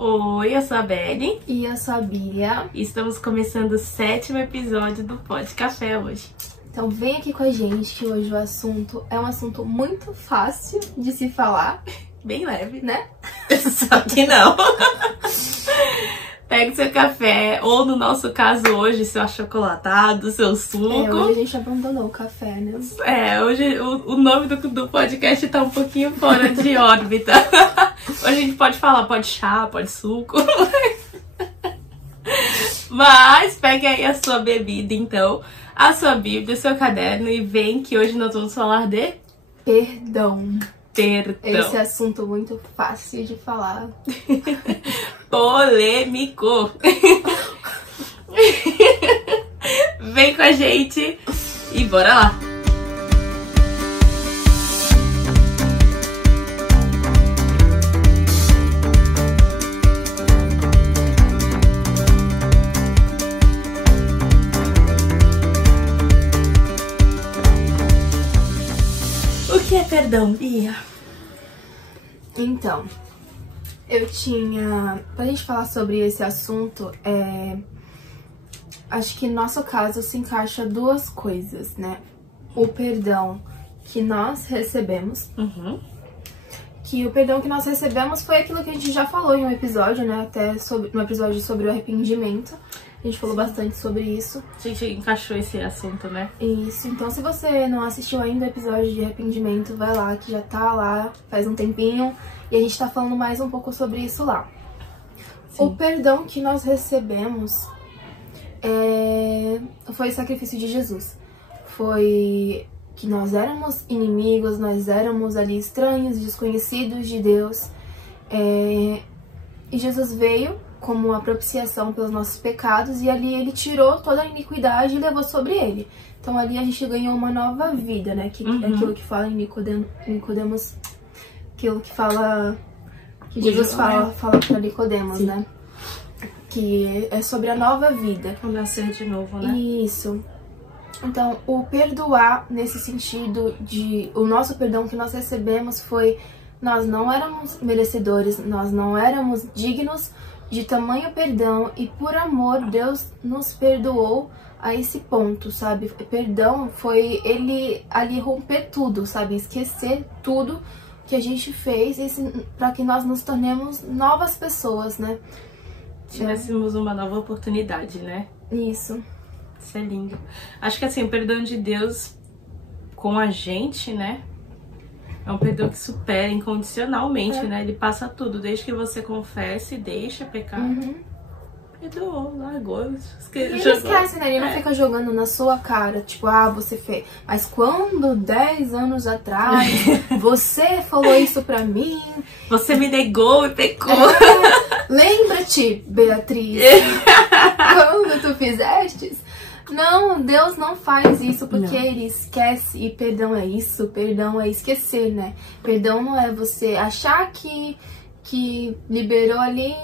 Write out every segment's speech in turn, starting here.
Oi, eu sou a Beli. E eu sou a Bia. E estamos começando o 7º episódio do Pod Café hoje. Então vem aqui com a gente que hoje o assunto é um assunto muito fácil de se falar. Bem leve, né? Só que não. Pega seu café, ou no nosso caso hoje, seu achocolatado, seu suco. Hoje a gente abandonou o café, né? Hoje o nome do podcast tá um pouquinho fora de órbita. Hoje a gente pode falar, pode chá, pode suco. Mas pegue aí a sua bebida, então, a sua bíblia, o seu caderno e vem que hoje nós vamos falar de... Perdão. Perdão. Esse assunto muito fácil de falar. Polêmico. Vem com a gente e bora lá. O que é perdão, Bia? Então, pra gente falar sobre esse assunto, acho que no nosso caso se encaixa duas coisas, né? O perdão que nós recebemos, que o perdão que nós recebemos foi aquilo que a gente já falou em um episódio, né? Até no episódio sobre o arrependimento. A gente falou bastante sobre isso. A gente encaixou esse assunto, né? Isso, então se você não assistiu ainda o episódio de arrependimento, vai lá, que já tá lá faz um tempinho. E a gente tá falando mais um pouco sobre isso lá. Sim. O perdão que nós recebemos foi o sacrifício de Jesus. Foi que nós éramos inimigos, nós éramos ali estranhos, desconhecidos de Deus. E Jesus veio como uma propiciação pelos nossos pecados, e ali ele tirou toda a iniquidade e levou sobre ele. Então ali a gente ganhou uma nova vida, né? Que é aquilo que fala em Nicodemos, aquilo que fala, que Jesus fala para Nicodemos, né? Que é sobre a nova vida. O nascer de novo, né? Isso. Então, o perdoar nesse sentido o nosso perdão que nós recebemos foi, nós não éramos merecedores, nós não éramos dignos de tamanho perdão, e por amor Deus nos perdoou a esse ponto, sabe? Perdão foi ele ali romper tudo, sabe? Esquecer tudo que a gente fez para que nós nos tornemos novas pessoas, né? Tivéssemos uma nova oportunidade, né? Isso. Isso é lindo. Acho que assim, o perdão de Deus com a gente, né? É um perdão que supera incondicionalmente, né? Ele passa tudo, desde que você confesse, deixa pecar. Perdoou, largou. Ele esquece, né? Ele não fica jogando na sua cara, tipo, você fez. Mas quando 10 anos atrás você falou isso pra mim... Você me negou e pecou. Lembra-te, Beatriz, quando tu fizestes... Não, Deus não faz isso porque Ele esquece, e perdão é isso, perdão é esquecer, né? Perdão não é você achar que liberou ali...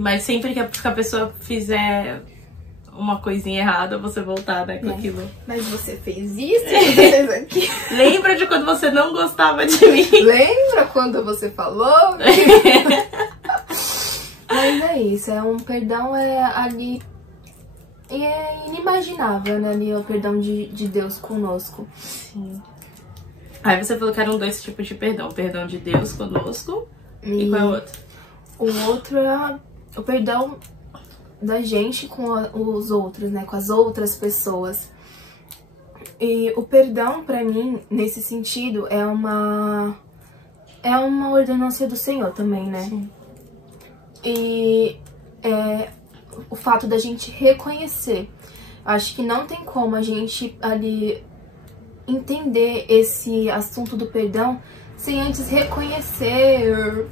Mas sempre que a pessoa fizer uma coisinha errada, você voltar, né, com aquilo. Mas você fez isso, você fez aquilo. Lembra de quando você não gostava de mim? Lembra quando você falou? Mas é isso, um perdão ali... E é inimaginável, né, ali o perdão de Deus conosco. Sim. Aí você falou que eram 2 tipos de perdão. O perdão de Deus conosco e qual é o outro? O outro é o perdão da gente com os outros, né, com as outras pessoas. E o perdão, pra mim, nesse sentido, é uma ordenança do Senhor também, né? Sim. E o fato da gente reconhecer. Acho que não tem como a gente ali entender esse assunto do perdão sem antes reconhecer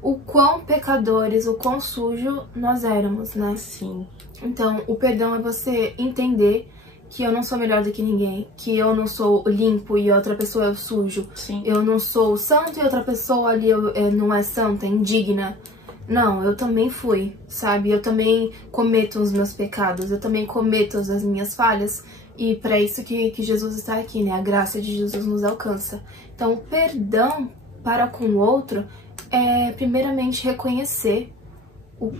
o quão pecadores, o quão sujo nós éramos, né? Sim. Então, o perdão é você entender que eu não sou melhor do que ninguém, que eu não sou limpo e outra pessoa é sujo. Sim. Eu não sou santo e outra pessoa ali não é santa, é indigna. Não, eu também fui, sabe? Eu também cometo os meus pecados, eu também cometo as minhas falhas. E para isso que Jesus está aqui, né? A graça de Jesus nos alcança. Então, o perdão para com o outro é primeiramente reconhecer o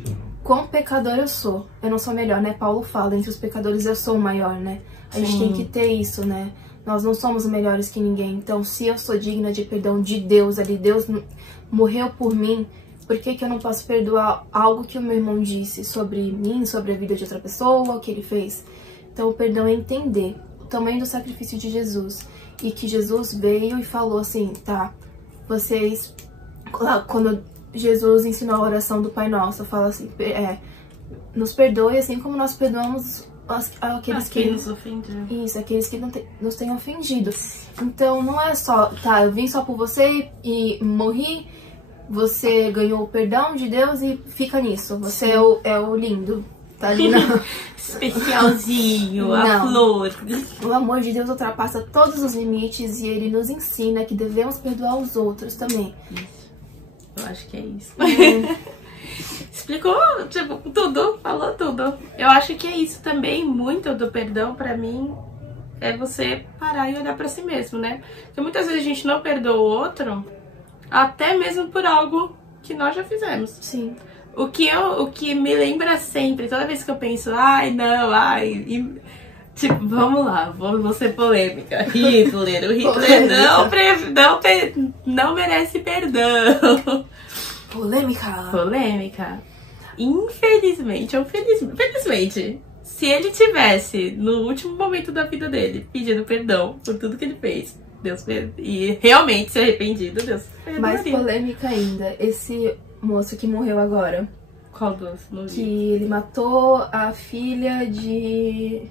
quão pecador eu sou. Eu não sou melhor, né? Paulo fala, entre os pecadores eu sou o maior, né? A gente tem que ter isso, né? Nós não somos melhores que ninguém. Então, se eu sou digna de perdão de Deus ali, Deus morreu por mim, por que que eu não posso perdoar algo que o meu irmão disse sobre mim, sobre a vida de outra pessoa, o que ele fez? Então, o perdão é entender o tamanho do sacrifício de Jesus. E que Jesus veio e falou assim, tá, vocês... Quando Jesus ensinou a oração do Pai Nosso, fala assim, nos perdoe assim como nós perdoamos aqueles que nos ofenderam. Isso, aqueles que nos têm ofendido. Então não é só, tá, eu vim só por você e morri, você ganhou o perdão de Deus e fica nisso. Você é o lindo, tá ali não. Especialzinho, a flor. O amor de Deus ultrapassa todos os limites e ele nos ensina que devemos perdoar os outros também. Isso. Eu acho que é isso. Explicou, tipo, tudo, falou tudo. Eu acho que é isso também, muito do perdão pra mim, é você parar e olhar pra si mesmo, né? Porque muitas vezes a gente não perdoa o outro, até mesmo por algo que nós já fizemos. Sim. O que me lembra sempre, toda vez que eu penso, tipo, vamos lá, vou ser polêmica. Hitler, o Hitler não merece perdão. Polêmica. Infelizmente, ou felizmente, se ele tivesse, no último momento da vida dele, pedindo perdão por tudo que ele fez, Deus e realmente se arrependido, Deus perdoaria. Mais polêmica ainda, esse moço que morreu agora. Qual dos? Que ele matou a filha de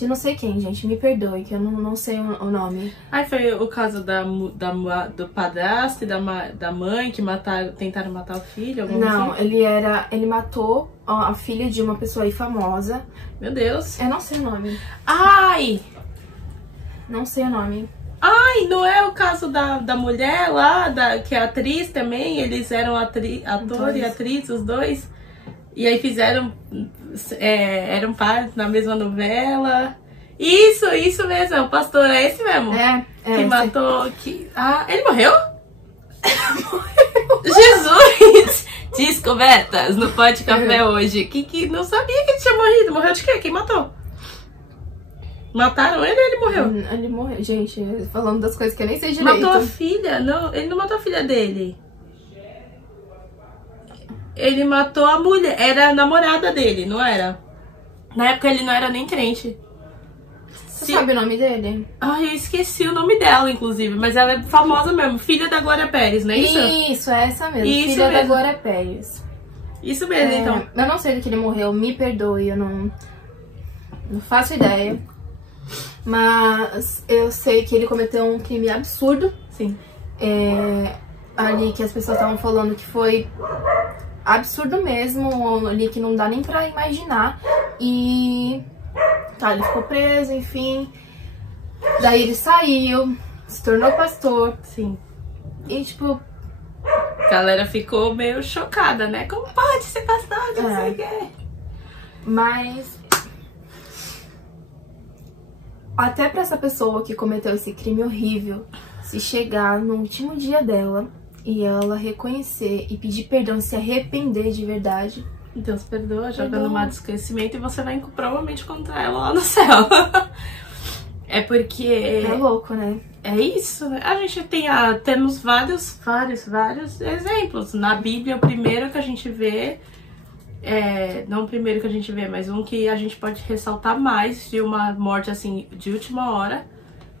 não sei quem, gente, me perdoe, que eu não sei o nome. Foi o caso do padrasto e da mãe que tentaram matar o filho? Não, assim? Ele matou a filha de uma pessoa aí famosa. Meu Deus. Eu não sei o nome. Não sei o nome. Não é o caso da mulher lá, que é atriz também? Eles eram ator e atriz, os dois. E aí eram pares na mesma novela. Isso mesmo, o pastor é esse mesmo? Que matou... ele morreu? Jesus! Descobertas no Pode Café hoje. Que não sabia que ele tinha morrido. Morreu de quê? Quem matou? Mataram ele ou ele morreu? Ele morreu, gente, falando das coisas que eu nem sei direito. Matou a filha? Não, ele não matou a filha dele. Ele matou a mulher, era a namorada dele, não era? Na época ele não era nem crente. Você sabe o nome dele? Eu esqueci o nome dela, inclusive, mas ela é famosa mesmo, filha da Glória Pérez, não é isso? Isso, é essa mesmo, filha da Glória Pérez. Isso mesmo, então. Eu não sei do que ele morreu, me perdoe, eu não faço ideia. Mas eu sei que ele cometeu um crime absurdo. Sim. Ali que as pessoas estavam falando que foi absurdo mesmo, ali que não dá nem pra imaginar. E ele ficou preso, enfim. Daí ele saiu, se tornou pastor. Sim. E tipo... A galera ficou meio chocada, né? Como pode ser pastor? Não sei o quê. Mas... até pra essa pessoa que cometeu esse crime horrível, se chegar no último dia dela e ela reconhecer e pedir perdão, se arrepender de verdade, Deus perdoa, jogando má do esquecimento, e você vai provavelmente encontrar ela lá no céu. É porque... é louco, né? É isso, né? A gente temos vários exemplos. Na Bíblia, o primeiro que a gente vê... não o primeiro que a gente vê, mas um que a gente pode ressaltar mais de uma morte assim de última hora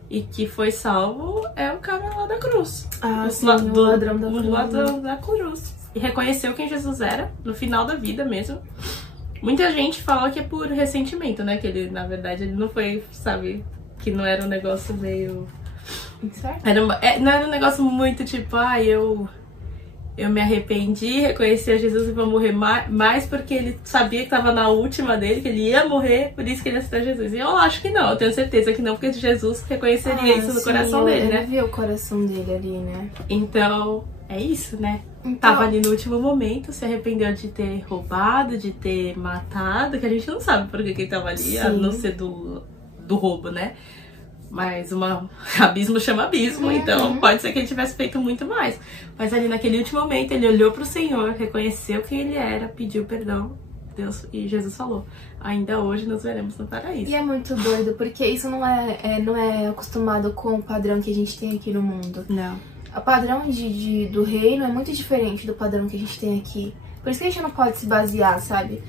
e que foi salvo é o cara lá da cruz. Sim, o ladrão da cruz. O ladrão da cruz. E reconheceu quem Jesus era, no final da vida mesmo. Muita gente fala que é por ressentimento, né? Que ele, na verdade, ele não foi, sabe, que não era um negócio meio... certo? Não era um negócio muito tipo, eu me arrependi, reconheci a Jesus e vou morrer mais porque ele sabia que estava na última dele, que ele ia morrer, por isso que ele aceitou Jesus. E eu acho que não, eu tenho certeza que não, porque Jesus reconheceria isso no coração dele, né? Ele viu o coração dele ali, né? Então, é isso, né? Então... tava ali no último momento, se arrependeu de ter roubado, de ter matado, que a gente não sabe por que ele tava ali, a não ser do roubo, né? Mas abismo chama abismo, então pode ser que ele tivesse feito muito mais. Mas ali naquele último momento, ele olhou pro Senhor, reconheceu quem ele era, pediu perdão. Deus, e Jesus falou, ainda hoje nos veremos no paraíso. E é muito doido, porque isso não é acostumado com o padrão que a gente tem aqui no mundo. Não. O padrão do reino é muito diferente do padrão que a gente tem aqui. Por isso que a gente não pode se basear, sabe?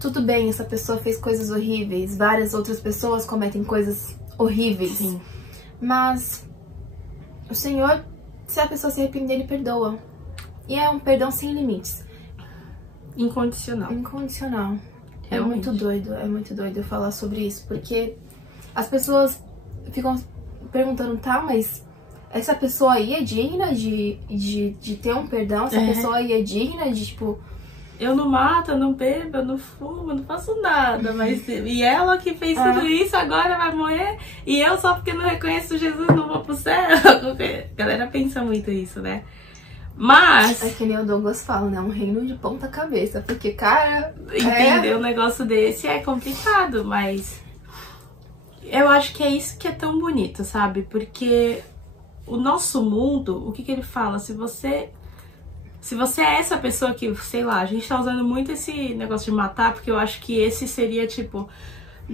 Tudo bem, essa pessoa fez coisas horríveis, várias outras pessoas cometem coisas horríveis. Sim. Mas o Senhor, se a pessoa se arrepender, ele perdoa. E é um perdão sem limites. Incondicional. Incondicional. Realmente. É muito doido eu falar sobre isso, porque as pessoas ficam perguntando, tá, mas essa pessoa aí é digna de ter um perdão? Essa pessoa aí é digna de, tipo... Eu não mato, eu não bebo, eu não fumo, eu não faço nada, mas... E ela que fez tudo isso agora vai morrer, e eu só porque não reconheço Jesus não vou pro céu? A galera pensa muito isso, né? Mas... É que nem o Douglas fala, né? Um reino de ponta cabeça, porque, cara... Entender um negócio desse é complicado, mas... Eu acho que é isso que é tão bonito, sabe? Porque o nosso mundo, o que ele fala? Se você é essa pessoa que, sei lá, a gente tá usando muito esse negócio de matar, porque eu acho que esse seria, tipo...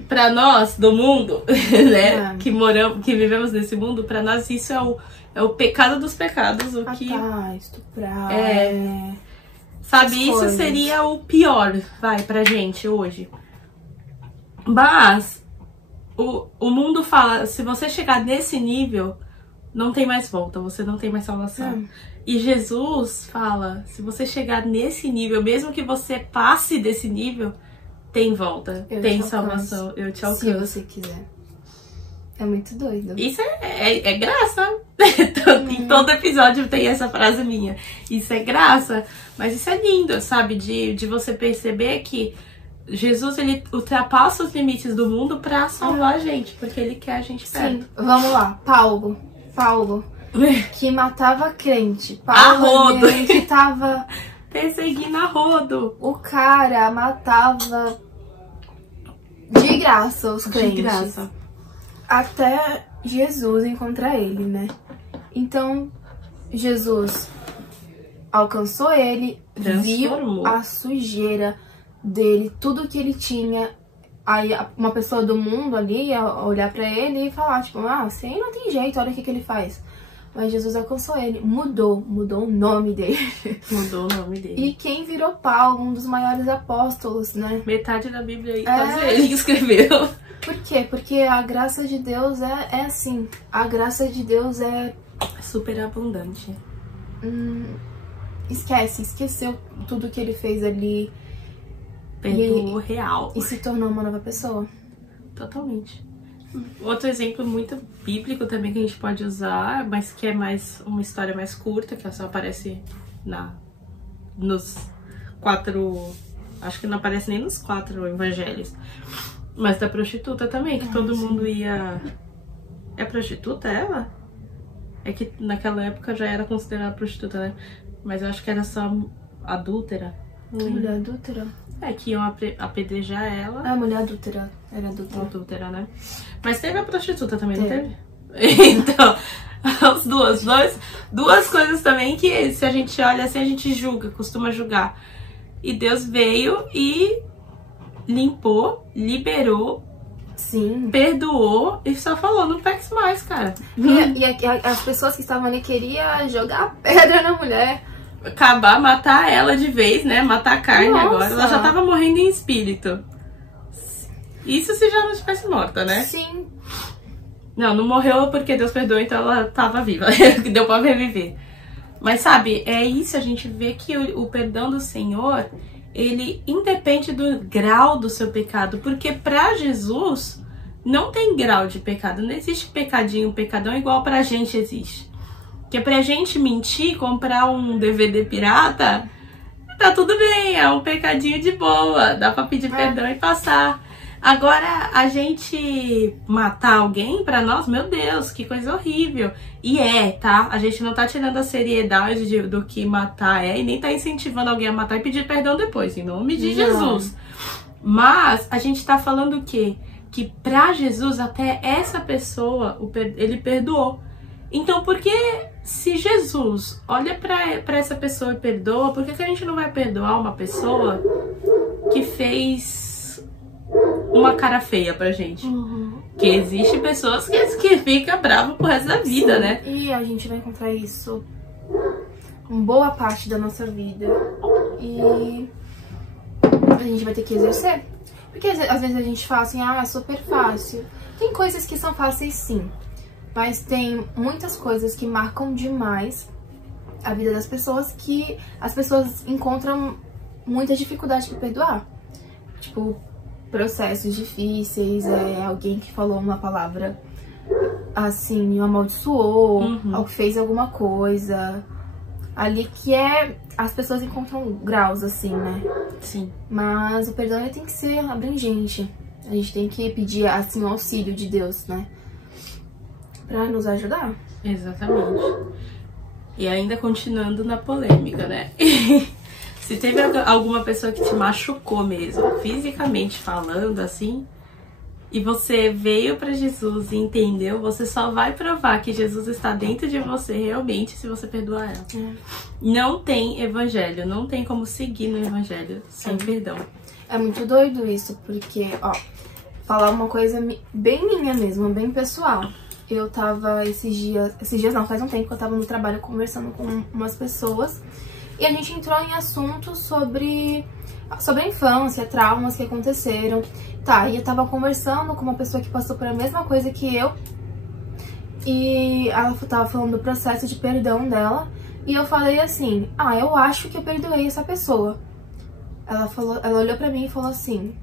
Pra nós, do mundo, né? Que vivemos nesse mundo, pra nós isso é o pecado dos pecados. Estuprar. Sabe, isso seria o pior, pra gente hoje. Mas o mundo fala, se você chegar nesse nível, não tem mais volta, você não tem mais salvação. E Jesus fala, se você chegar nesse nível, mesmo que você passe desse nível, tem volta, tem salvação, eu te alcanço. Se você quiser. É muito doido. Isso é graça. Em todo episódio tem essa frase minha. Isso é graça. Mas isso é lindo, sabe? De você perceber que Jesus, ele ultrapassa os limites do mundo pra salvar a gente. Porque ele quer a gente perto. Sim, vamos lá. Paulo, que matava crente. Paulo que tava... perseguindo a rodo. O cara matava de graça os crentes. De graça. Até Jesus encontrar ele, né? Então, Jesus alcançou ele, viu a sujeira dele, tudo que ele tinha. Aí uma pessoa do mundo ali ia olhar pra ele e falar, tipo, você aí não tem jeito, olha o que ele faz. Mas Jesus alcançou ele, mudou o nome dele. Mudou o nome dele. E quem virou Paulo, um dos maiores apóstolos, né? Metade da Bíblia aí, quase ele que escreveu. Por quê? Porque a graça de Deus é assim. A graça de Deus é... super abundante. Esqueceu tudo que ele fez ali. Perdoou real. E se tornou uma nova pessoa. Totalmente. Outro exemplo muito bíblico também que a gente pode usar, mas que é mais uma história mais curta, que só aparece nos 4... Acho que não aparece nem nos 4 evangelhos. Mas da prostituta também, que todo mundo ia... É prostituta ela? É que naquela época já era considerada prostituta, né? Mas eu acho que era só adúltera. Mulher adúltera? É, que iam apedrejar ela. Mulher adúltera. Era adúltera. Adúltera, né? Mas teve a prostituta também, não teve? Então, as duas coisas também que se a gente olha assim, a gente julga, costuma julgar. E Deus veio e limpou, liberou, perdoou e só falou, não peques mais, cara. E as pessoas que estavam ali queriam jogar pedra na mulher. Acabar, matar ela de vez, né? Matar a carne agora. Ela já tava morrendo em espírito. Isso se já não tivesse morta, né? Sim. Não morreu porque Deus perdoou, então ela tava viva. Deu pra reviver. Mas sabe, é isso, a gente vê que o perdão do Senhor, ele independe do grau do seu pecado. Porque pra Jesus, não tem grau de pecado. Não existe pecadinho, pecadão igual pra gente existe. Porque pra gente mentir, comprar um DVD pirata, tá tudo bem, é um pecadinho de boa. Dá pra pedir perdão e passar. Agora, a gente matar alguém, pra nós, meu Deus, que coisa horrível. E tá? A gente não tá tirando a seriedade do que matar e nem tá incentivando alguém a matar e pedir perdão depois, em nome de Jesus. Mas a gente tá falando o quê? que pra Jesus até essa pessoa ele perdoou. Então por que se Jesus olha pra essa pessoa e perdoa, por que a gente não vai perdoar uma pessoa que fez uma cara feia pra gente? Que existe pessoas que ficam bravas pro resto da vida, Sim, né? E a gente vai encontrar isso em boa parte da nossa vida. E a gente vai ter que exercer. Porque às vezes a gente fala assim, é super fácil. Tem coisas que são fáceis sim, mas tem muitas coisas que marcam demais a vida das pessoas que as pessoas encontram muita dificuldade para perdoar. Tipo, processos difíceis, alguém que falou uma palavra assim, o amaldiçoou, ou fez alguma coisa ali que as pessoas encontram graus assim, né? Sim. Mas o perdão ele tem que ser abrangente. A gente tem que pedir assim o auxílio de Deus, né? Pra nos ajudar. Exatamente. E ainda continuando na polêmica, né? Se teve alguma pessoa que te machucou mesmo, fisicamente falando, assim, e você veio pra Jesus e entendeu, você só vai provar que Jesus está dentro de você realmente se você perdoar ela. Não tem evangelho, não tem como seguir no evangelho sem perdão. É muito doido isso, porque, falar uma coisa bem minha mesmo, bem pessoal. Eu tava esses dias não, faz um tempo que eu tava no trabalho conversando com umas pessoas e a gente entrou em assuntos sobre a infância, traumas que aconteceram. E eu tava conversando com uma pessoa que passou por a mesma coisa que eu e ela tava falando do processo de perdão dela e eu falei assim, eu acho que eu perdoei essa pessoa. Ela olhou pra mim e falou assim,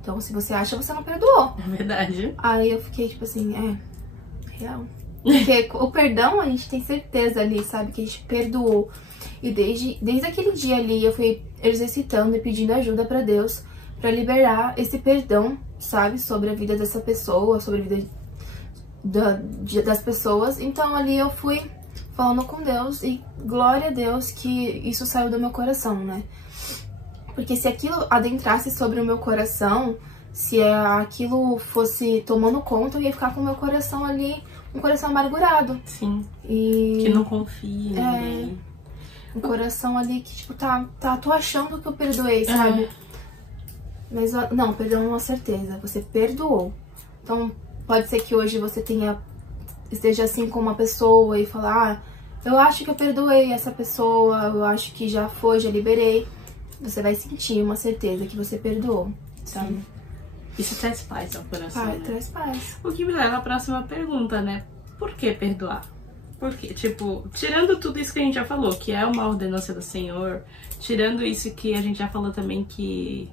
então se você acha, você não perdoou. É verdade. Aí eu fiquei tipo assim, real. Porque o perdão a gente tem certeza ali, sabe, que a gente perdoou. E desde aquele dia ali eu fui exercitando e pedindo ajuda pra Deus pra liberar esse perdão, sabe, sobre a vida dessa pessoa, sobre a vida das pessoas. Então ali eu fui falando com Deus e glória a Deus que isso saiu do meu coração, né? Porque se aquilo adentrasse sobre o meu coração, se aquilo fosse tomando conta, eu ia ficar com o meu coração ali, um coração amargurado. Sim. E que não confia em ninguém. Um coração ali que, tipo, tô achando que eu perdoei, sabe? Mas, não, perdão é uma certeza, você perdoou. Então, pode ser que hoje você esteja assim com uma pessoa e falar, eu acho que eu perdoei essa pessoa, eu acho que já liberei. Você vai sentir uma certeza que você perdoou, sabe? Sim. Isso traz paz ao coração, né? Traz paz. O que me leva à próxima pergunta, né? Por que perdoar? Porque, tipo, tirando tudo isso que a gente já falou, que é uma ordenança do Senhor, tirando isso que a gente já falou também que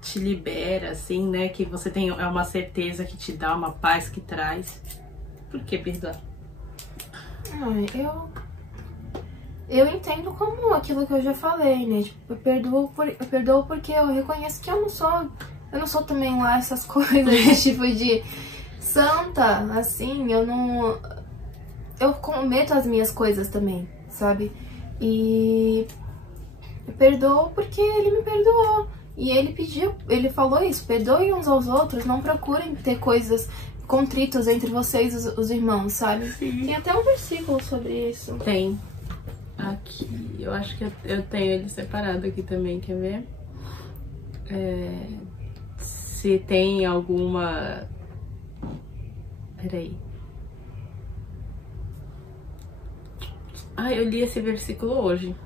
te libera, assim, né? Que você tem uma certeza que te dá uma paz que traz. Por que perdoar? Eu entendo como aquilo que eu já falei, né? Tipo, eu perdoo porque eu reconheço que eu não sou também lá essas coisas, tipo de santa, assim, eu cometo as minhas coisas também, sabe? E eu perdoo porque ele me perdoou. E ele falou isso, perdoem uns aos outros, não procurem ter coisas, contritos entre vocês, os irmãos, sabe? Sim. Tem até um versículo sobre isso. Tem. Aqui, eu acho que eu tenho ele separado aqui também, quer ver? Se tem alguma... Peraí. Eu li esse versículo hoje.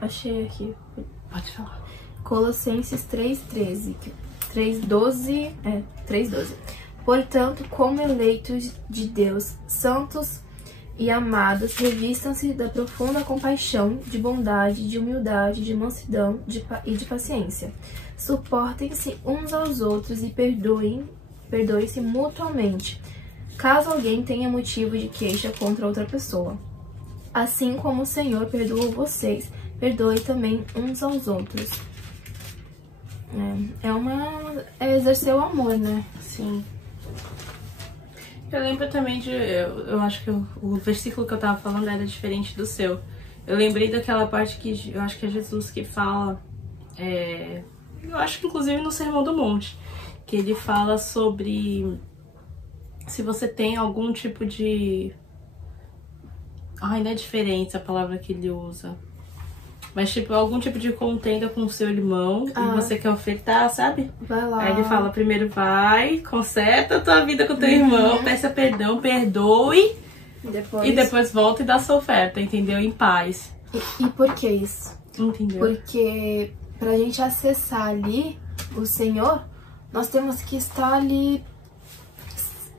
Achei aqui. Pode falar. Colossenses 3:13. 3:12. 3:12. Portanto, como eleitos de Deus, santos e amados, revistam-se da profunda compaixão, de bondade, de humildade, de mansidão e de paciência. Suportem-se uns aos outros e perdoem-se mutuamente, caso alguém tenha motivo de queixa contra outra pessoa. Assim como o Senhor perdoou vocês, perdoe também uns aos outros. É exercer o amor, né? Sim. Eu lembro também eu acho que o versículo que eu tava falando era diferente do seu. Eu lembrei daquela parte que eu acho que é Jesus que fala eu acho que inclusive no Sermão do Monte, que ele fala sobre se você tem algum tipo de... Ai, não é diferente a palavra que ele usa. Mas, tipo, algum tipo de contenda com o seu irmão e você quer ofertar, sabe? Vai lá. Aí ele fala, primeiro vai, conserta a tua vida com teu irmão, peça perdão, perdoe e depois volta e dá sua oferta, entendeu? Em paz. E por que isso? Entendeu? Porque pra gente acessar ali o Senhor, nós temos que estar ali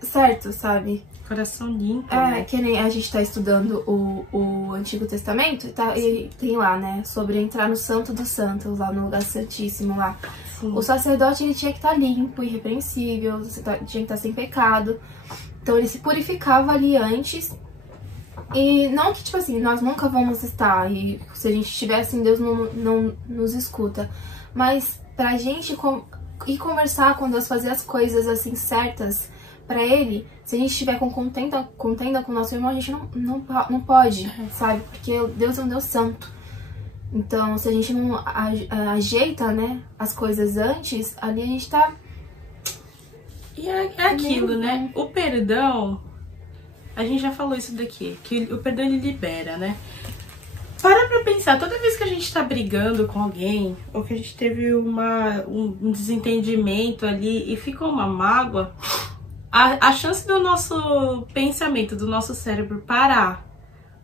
certo, sabe? Coração limpo, né? Que nem a gente tá estudando o Antigo Testamento e tem lá, né, sobre entrar no Santo dos Santos, lá no lugar santíssimo lá. Sim. O sacerdote, ele tinha que estar limpo, irrepreensível, tinha que estar sem pecado. Então ele se purificava ali antes. E não que, tipo assim, nós nunca vamos estar, e se a gente estiver assim, Deus não nos escuta. Mas pra gente ir conversar com Deus, fazer as coisas assim certas pra Ele, se a gente estiver com contenda com o nosso irmão, a gente não pode, sabe? Porque Deus é um Deus santo. Então, se a gente não ajeita, né, as coisas antes, ali a gente tá... E é aquilo, né? O perdão, a gente já falou isso daqui, que o perdão ele libera, né? Para pra pensar, toda vez que a gente tá brigando com alguém, ou que a gente teve um desentendimento ali e ficou uma mágoa, a chance do nosso pensamento, do nosso cérebro parar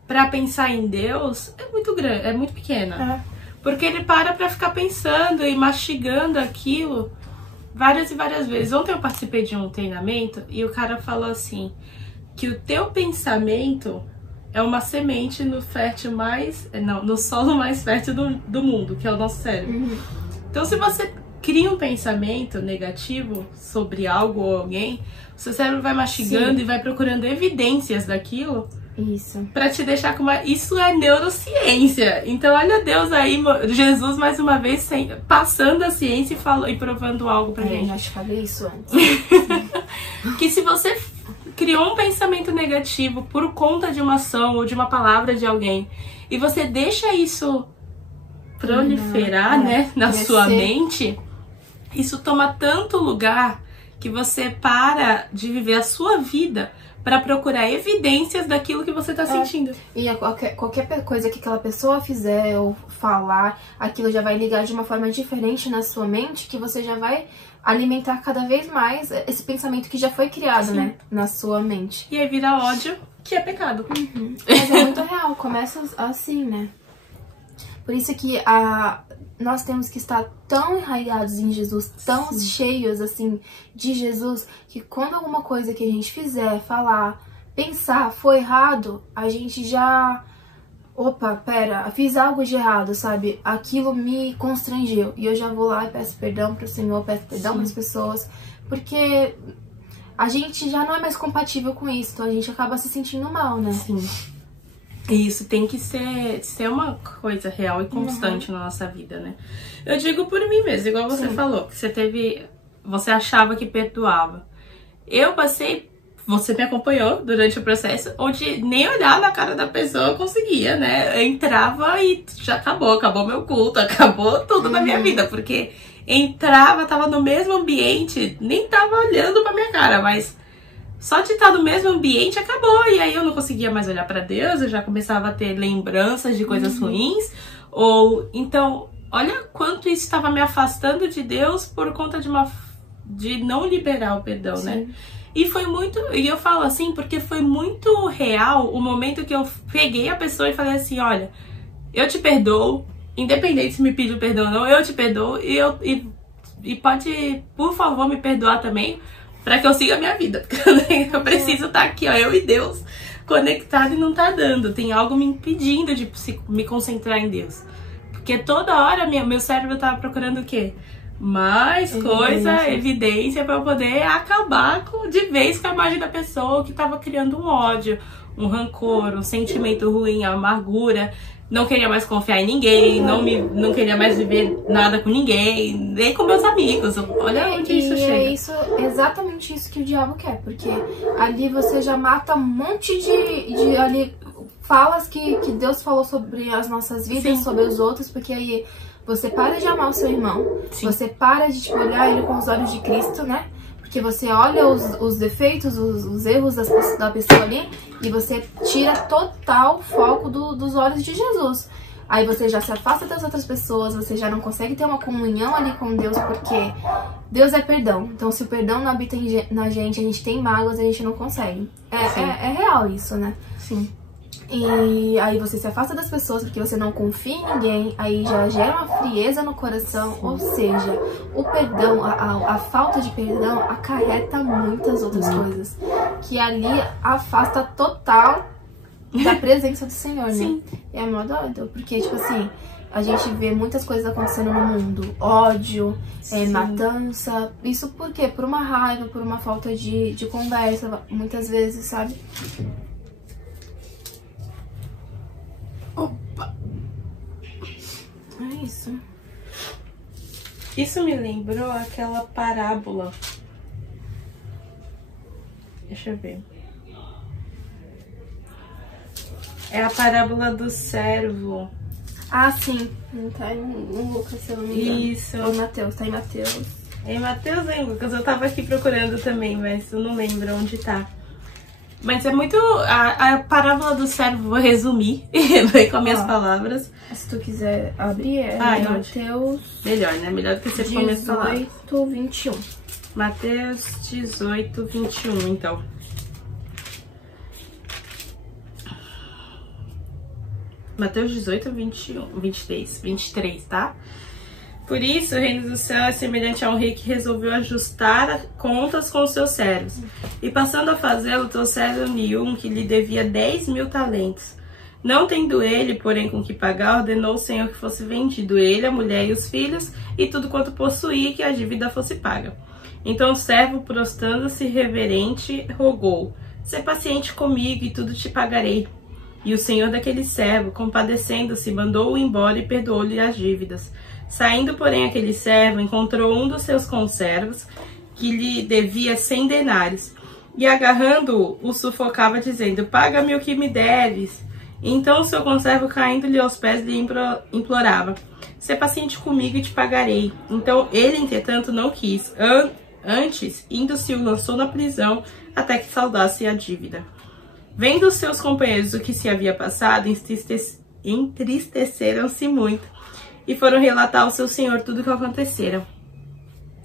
pra pensar em Deus é muito grande, é muito pequena. Porque ele para pra ficar pensando e mastigando aquilo várias e várias vezes. Ontem eu participei de um treinamento e o cara falou assim, que o teu pensamento é uma semente no solo mais fértil do mundo, que é o nosso cérebro. Então, se você cria um pensamento negativo sobre algo ou alguém, o seu cérebro vai mastigando e vai procurando evidências daquilo. Isso. Pra te deixar com uma... Isso é neurociência. Então, olha Deus aí, Jesus, mais uma vez, passando a ciência e provando algo pra gente. Eu já te falei isso antes. Que se você criou um pensamento negativo por conta de uma ação ou de uma palavra de alguém, e você deixa isso proliferar, né, na sua mente, isso toma tanto lugar que você para de viver a sua vida para procurar evidências daquilo que você tá sentindo. E qualquer coisa que aquela pessoa fizer ou falar, aquilo já vai ligar de uma forma diferente na sua mente, que você já vai alimentar cada vez mais esse pensamento que já foi criado, né, na sua mente. E aí vira ódio, que é pecado. Mas é muito real, começa assim, né? Por isso que nós temos que estar tão enraigados em Jesus, tão cheios, assim, de Jesus, que quando alguma coisa que a gente fizer, falar, pensar, for errado, a gente já... Opa, pera, fiz algo de errado, sabe? Aquilo me constrangeu. E eu já vou lá e peço perdão pro Senhor, peço perdão pras pessoas, porque a gente já não é mais compatível com isso, então a gente acaba se sentindo mal, né? Sim. E isso tem que ser uma coisa real e constante na nossa vida, né? Eu digo por mim mesmo, igual você falou, que você achava que perdoava. Eu passei, você me acompanhou durante o processo, onde nem olhar na cara da pessoa eu conseguia, né? Eu entrava e já acabou meu culto, acabou tudo na minha vida, porque entrava, tava no mesmo ambiente, nem tava olhando pra minha cara, mas... Só de estar no mesmo ambiente acabou, e aí eu não conseguia mais olhar pra Deus, eu já começava a ter lembranças de coisas ruins, então, olha quanto isso estava me afastando de Deus por conta de não liberar o perdão, né? E foi muito, e eu falo assim, porque foi muito real o momento que eu peguei a pessoa e falei assim, olha, eu te perdoo, independente se me pediu perdão ou não, eu te perdoo, e pode, por favor, me perdoar também, pra que eu siga a minha vida, porque eu preciso estar aqui, ó, eu e Deus, conectado e não tá dando. Tem algo me impedindo de me concentrar em Deus. Porque toda hora meu cérebro tava procurando o quê? Mais evidência pra eu poder acabar de vez com a imagem da pessoa que tava criando um ódio, um rancor, um sentimento ruim, a amargura. Não queria mais confiar em ninguém, não queria mais viver nada com ninguém, nem com meus amigos. Olha onde isso chega. É exatamente isso que o diabo quer, porque ali você já mata um monte de ali falas que Deus falou sobre as nossas vidas, Sim. sobre os outros, porque aí você para de amar o seu irmão, Sim. você para de, tipo, olhar ele com os olhos de Cristo, né? Porque você olha os defeitos, os erros da pessoa ali e você tira total foco dos olhos de Jesus. Aí você já se afasta das outras pessoas, você já não consegue ter uma comunhão ali com Deus, porque Deus é perdão. Então, se o perdão não habita na gente, a gente tem mágoas, a gente não consegue. É real isso, né? Sim. E aí você se afasta das pessoas porque você não confia em ninguém, aí já gera uma frieza no coração. Sim. Ou seja, o perdão, a falta de perdão acarreta muitas outras coisas, que ali afasta total da presença do Senhor, né? Sim. E é mó doido, porque, tipo assim, a gente vê muitas coisas acontecendo no mundo. Ódio, matança. Isso por quê? Por uma raiva, por uma falta de conversa, muitas vezes, sabe? Opa! É isso. Isso me lembrou aquela parábola. Deixa eu ver. É a parábola do servo. Ah, sim. Não tá em Lucas, se eu não me engano. Isso. Ou Mateus, tá em Mateus. É em Mateus e em Lucas. Eu tava aqui procurando também, mas eu não lembro onde tá. Mas é muito... A parábola do servo, vou resumir com as minhas palavras. Se tu quiser abrir, é Mateus... Melhor, né? Melhor do que você com as minhas palavras. 18, 21. Mateus 18, 21, então. Mateus 18, 21, 23, tá? Por isso, o reino do céu é semelhante a um rei que resolveu ajustar contas com os seus servos. E passando a fazê-lo, trouxeram-lhe um que lhe devia 10.000 talentos. Não tendo ele, porém, com que pagar, ordenou o Senhor que fosse vendido ele, a mulher e os filhos, e tudo quanto possuía, que a dívida fosse paga. Então o servo, prostrando-se reverente, rogou: "Sê paciente comigo e tudo te pagarei." E o senhor daquele servo, compadecendo-se, mandou-o embora e perdoou-lhe as dívidas. Saindo, porém, aquele servo encontrou um dos seus conservos, que lhe devia 100 denários, e agarrando-o, o sufocava, dizendo: "Paga-me o que me deves." Então o seu conservo, caindo-lhe aos pés, lhe implorava: "Sê paciente comigo e te pagarei." Então ele, entretanto, não quis. Antes, indo-se, o lançou na prisão, até que saldasse a dívida. Vendo os seus companheiros o que se havia passado, entristeceram-se muito e foram relatar ao seu senhor tudo o que acontecera.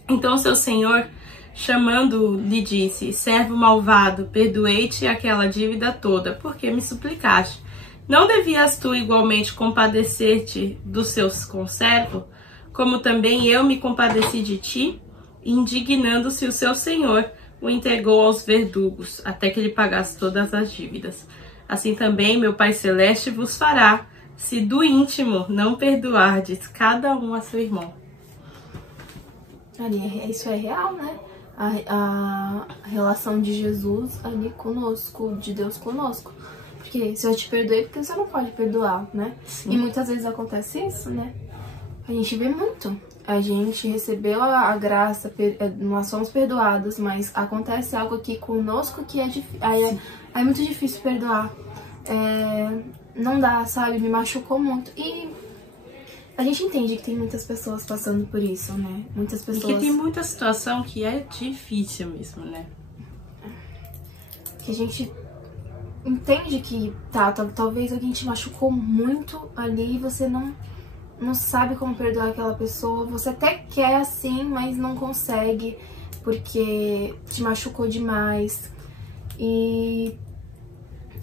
Então seu senhor, chamando-o, lhe disse: "Servo malvado, perdoei-te aquela dívida toda, porque me suplicaste. Não devias tu igualmente compadecer-te do seu conservo, como também eu me compadeci de ti?" Indignando-se o seu senhor, o entregou aos verdugos, até que lhe pagasse todas as dívidas. Assim também meu Pai Celeste vos fará, se do íntimo não perdoardes cada um a seu irmão. Ali, isso é real, né? A relação de Jesus ali conosco, de Deus conosco. Porque se eu te perdoei, porque você não pode perdoar, né? Sim. E muitas vezes acontece isso, né? A gente vê muito. A gente recebeu a graça, nós somos perdoados, mas acontece algo aqui conosco que é difícil. Aí é muito difícil perdoar. Não dá, sabe? Me machucou muito. E a gente entende que tem muitas pessoas passando por isso, né? Muitas pessoas... E que tem muita situação que é difícil mesmo, né? Que a gente entende que, talvez alguém te machucou muito ali e você não sabe como perdoar aquela pessoa. Você até quer assim, mas não consegue, porque te machucou demais. E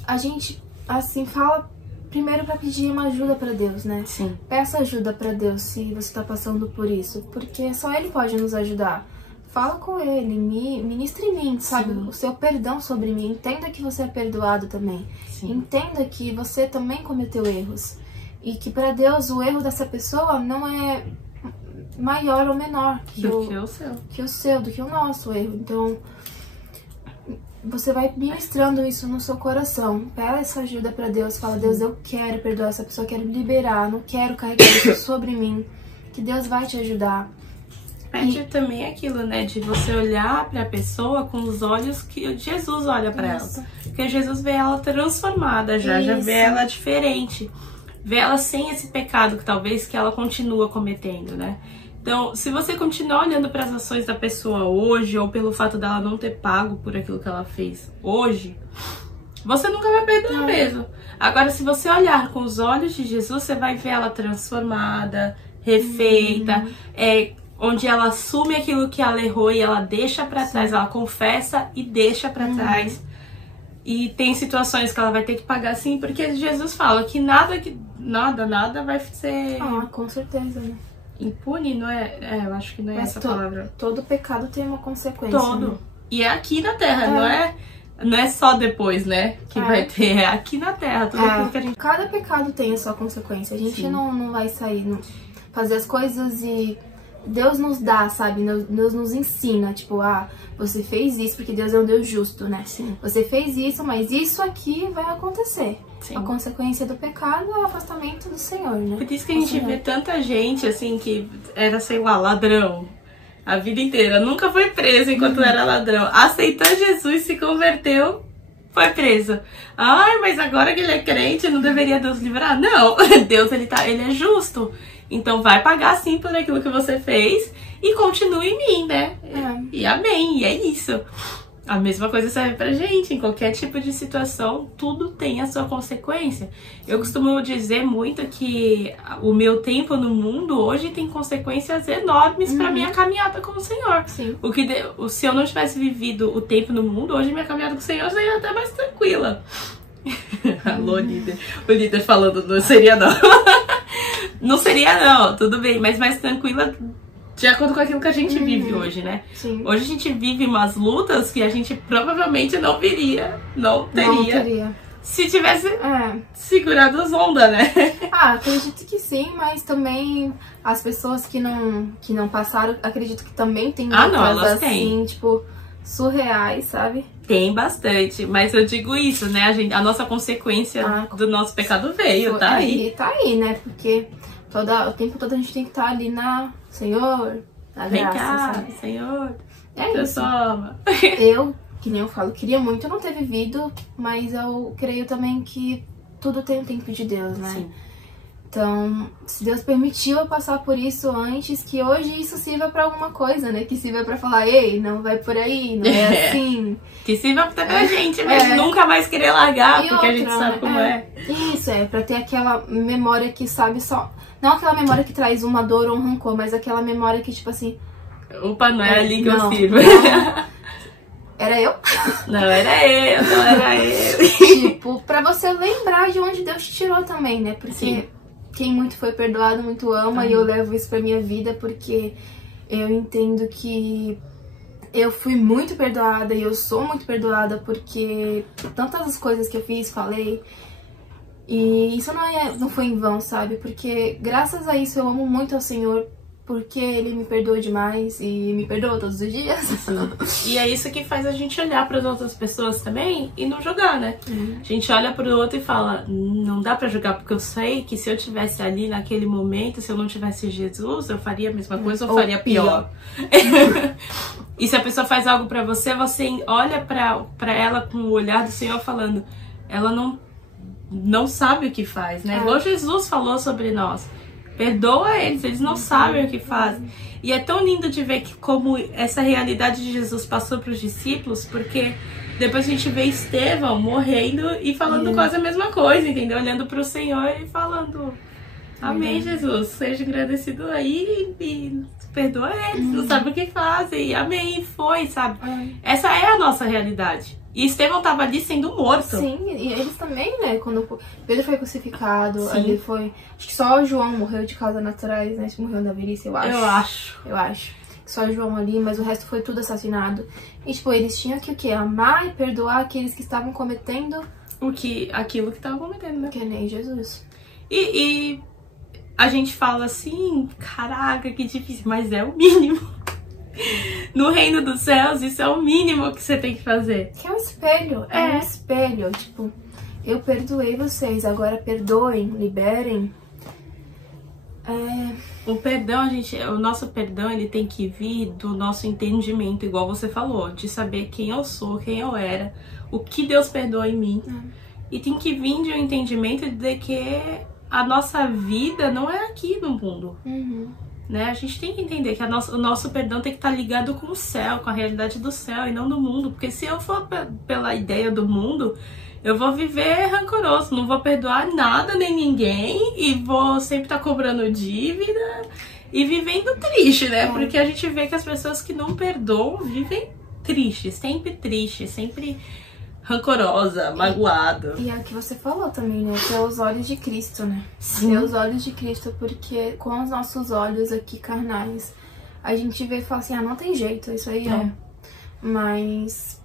a gente, assim, fala primeiro pra pedir uma ajuda pra Deus, né? Sim. Peça ajuda pra Deus se você tá passando por isso, porque só Ele pode nos ajudar. Fala com Ele, ministre em mim, sabe? Sim. O seu perdão sobre mim. Entenda que você é perdoado também. Sim. Entenda que você também cometeu erros. E que pra Deus o erro dessa pessoa não é maior ou menor do que o nosso erro. Então, você vai ministrando isso no seu coração. Peça ajuda pra Deus. Fala: "Deus, eu quero perdoar essa pessoa, quero liberar, não quero carregar isso sobre mim." Que Deus vai te ajudar. Pede também aquilo, né? De você olhar pra pessoa com os olhos que Jesus olha pra ela. Porque Jesus vê ela transformada já vê ela diferente. Vê ela sem esse pecado que talvez que ela continua cometendo, né? Então, se você continuar olhando para as ações da pessoa hoje, ou pelo fato dela não ter pago por aquilo que ela fez hoje, você nunca vai perdoar mesmo. Agora, se você olhar com os olhos de Jesus, você vai ver ela transformada, refeita, onde ela assume aquilo que ela errou e ela deixa para trás, ela confessa e deixa para trás. E tem situações que ela vai ter que pagar sim, porque Jesus fala que nada vai ser... com certeza, né? Impune, não é? Eu acho que não é essa palavra. Todo pecado tem uma consequência. Todo. Né? E é aqui na Terra, não é só depois, né? Que vai ter. É aqui na Terra. Tudo aquilo que a gente... Cada pecado tem a sua consequência. A gente não vai sair, fazer as coisas e Deus nos dá, sabe? Deus nos ensina. Tipo, você fez isso porque Deus é um Deus justo, né? Sim. Você fez isso, mas isso aqui vai acontecer. Sim. A consequência do pecado é o afastamento do Senhor, né? Por isso que a gente vê tanta gente, assim, que era, sei lá, ladrão a vida inteira. Nunca foi preso enquanto era ladrão. Aceitou Jesus, se converteu, foi preso. Ai, mas agora que ele é crente, não deveria Deus livrar? Não, Deus, ele é justo. Então vai pagar sim por aquilo que você fez e continue em mim, né? E amém, e é isso. A mesma coisa serve pra gente, em qualquer tipo de situação, tudo tem a sua consequência. Eu costumo dizer muito que o meu tempo no mundo hoje tem consequências enormes pra minha caminhada com o Senhor. Sim. Se eu não tivesse vivido o tempo no mundo, hoje minha caminhada com o Senhor seria até mais tranquila. Alô, líder. O líder falando, não seria não. Não seria não, tudo bem, mas mais tranquila de acordo com aquilo que a gente vive hoje, né? Sim. Hoje a gente vive umas lutas que a gente provavelmente não teria. Se tivesse segurado as ondas, né? Acredito que sim, mas também as pessoas que não passaram, acredito que também tem lutas assim, tipo, surreais, sabe? Tem bastante, mas eu digo isso, né? A nossa consequência do nosso pecado veio, tá aí. Tá aí, né? Porque o tempo todo a gente tem que estar ali Senhor, a Vem graça, cá, sabe? Senhor, transforma. Que nem eu falo, queria muito não ter vivido, mas eu creio também que tudo tem o tempo de Deus, né? Sim. Então, se Deus permitiu eu passar por isso antes, que hoje isso sirva pra alguma coisa, né? Que sirva pra falar, ei, não vai por aí, não é assim. Que sirva até pra gente mesmo, nunca mais querer largar, porque a gente sabe como Isso, pra ter aquela memória que sabe só... Não aquela memória que traz uma dor ou um rancor, mas aquela memória que, tipo assim... Opa, não é ali que eu sirvo. Era eu? Não era eu. Tipo, pra você lembrar de onde Deus te tirou também, né? Porque quem muito foi perdoado, muito ama. E eu levo isso pra minha vida porque eu entendo que eu fui muito perdoada e eu sou muito perdoada porque tantas as coisas que eu fiz, falei... E isso não foi em vão, sabe? Porque graças a isso eu amo muito ao Senhor, porque Ele me perdoa demais e me perdoa todos os dias. E é isso que faz a gente olhar para as outras pessoas também e não julgar, né? A gente olha para o outro e fala, não dá para julgar, porque eu sei que se eu tivesse ali naquele momento, se eu não tivesse Jesus, eu faria a mesma coisa ou faria pior. E se a pessoa faz algo para você, você olha para ela com o olhar do Senhor falando, ela não sabe o que faz, né? Igual Jesus falou sobre nós. Perdoa eles não sabem o que fazem. E é tão lindo de ver que como essa realidade de Jesus passou para os discípulos, porque depois a gente vê Estevão morrendo e falando quase a mesma coisa, entendeu? Olhando para o Senhor e falando, amém, Jesus, seja agradecido aí e perdoa eles, não sabe o que fazem, amém, e foi, sabe? Essa é a nossa realidade. E Estevão tava ali sendo morto. Sim, e eles também, né? Quando Pedro foi crucificado, ali foi... Acho que só o João morreu de causas naturais, né? Morreu da velhice, eu acho. Eu acho. Só o João ali, mas o resto foi tudo assassinado. E, tipo, eles tinham que o quê? Amar e perdoar aqueles que estavam cometendo... Aquilo que estavam cometendo, né? Que nem Jesus. E a gente fala assim, caraca, que difícil, mas é o mínimo. No reino dos céus, isso é o mínimo que você tem que fazer. Que é um espelho, um espelho. Tipo, eu perdoei vocês, agora perdoem, liberem. O perdão, o nosso perdão, ele tem que vir do nosso entendimento, igual você falou, de saber quem eu sou, quem eu era, o que Deus perdoa em mim. E tem que vir de um entendimento de que a nossa vida não é aqui no mundo. Né? A gente tem que entender que o nosso perdão tem que estar ligado com o céu, com a realidade do céu e não do mundo. Porque se eu for pela ideia do mundo, eu vou viver rancoroso, não vou perdoar nada nem ninguém e vou sempre estar cobrando dívida e vivendo triste, né? Porque a gente vê que as pessoas que não perdoam vivem tristes, sempre rancorosa, magoada. E é o que você falou também, né? Que é os olhos de Cristo, né? Sim. É os olhos de Cristo, porque com os nossos olhos aqui carnais, a gente vê e fala assim, não tem jeito, isso aí é. Mas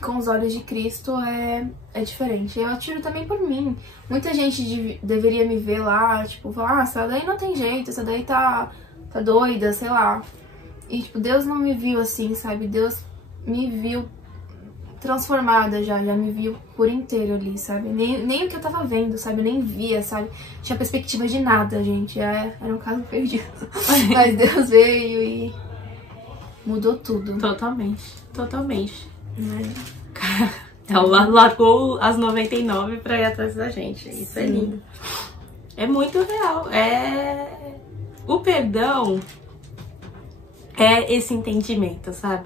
com os olhos de Cristo é diferente. Eu tiro também por mim. Muita gente deveria me ver lá, tipo, falar, essa daí não tem jeito, essa daí tá doida, sei lá. E, tipo, Deus não me viu assim, sabe? Deus me viu transformada já me viu por inteiro ali, sabe? Nem o que eu tava vendo, sabe? Eu nem via, sabe? Tinha perspectiva de nada, gente. Era um caso perdido. Mas Deus veio e mudou tudo. Totalmente. Ela largou as 99 pra ir atrás da gente. Isso é lindo. É muito real. O perdão é esse entendimento, sabe?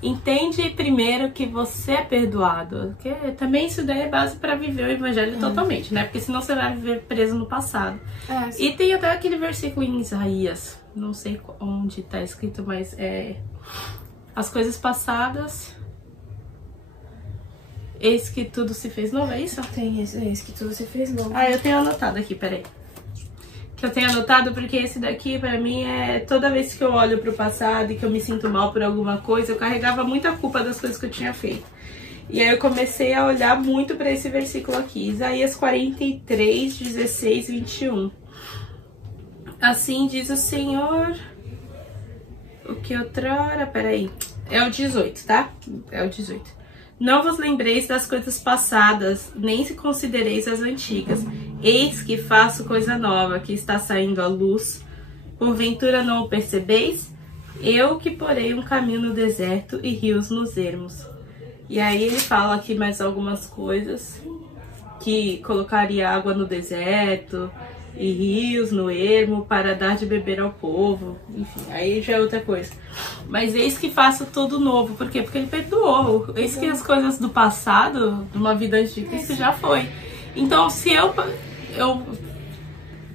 Entende primeiro que você é perdoado. Porque também isso daí é base pra viver o evangelho totalmente, né? Porque senão você vai viver preso no passado. E tem até aquele versículo em Isaías, não sei onde tá escrito, mas as coisas passadas, eis que tudo se fez novo, é isso? Tem eis que tudo se fez novo. Eu tenho anotado aqui, peraí. Que eu tenho anotado porque esse daqui pra mim toda vez que eu olho pro passado e que eu me sinto mal por alguma coisa, eu carregava muita culpa das coisas que eu tinha feito. E aí eu comecei a olhar muito pra esse versículo aqui, Isaías 43, 16, 21. Assim diz o Senhor, o que outrora, peraí, é o 18, tá? É o 18. Não vos lembreis das coisas passadas, nem se considereis as antigas. Eis que faço coisa nova, que está saindo à luz. Porventura não o percebeis? Eu que porei um caminho no deserto e rios nos ermos. E aí ele fala aqui mais algumas coisas, que colocaria água no deserto e rios no ermo para dar de beber ao povo. Enfim, aí já é outra coisa. Mas eis que faço tudo novo. Por quê? Porque ele perdoou. Eis que as coisas do passado, de uma vida antes de Cristo, já foi. Então, se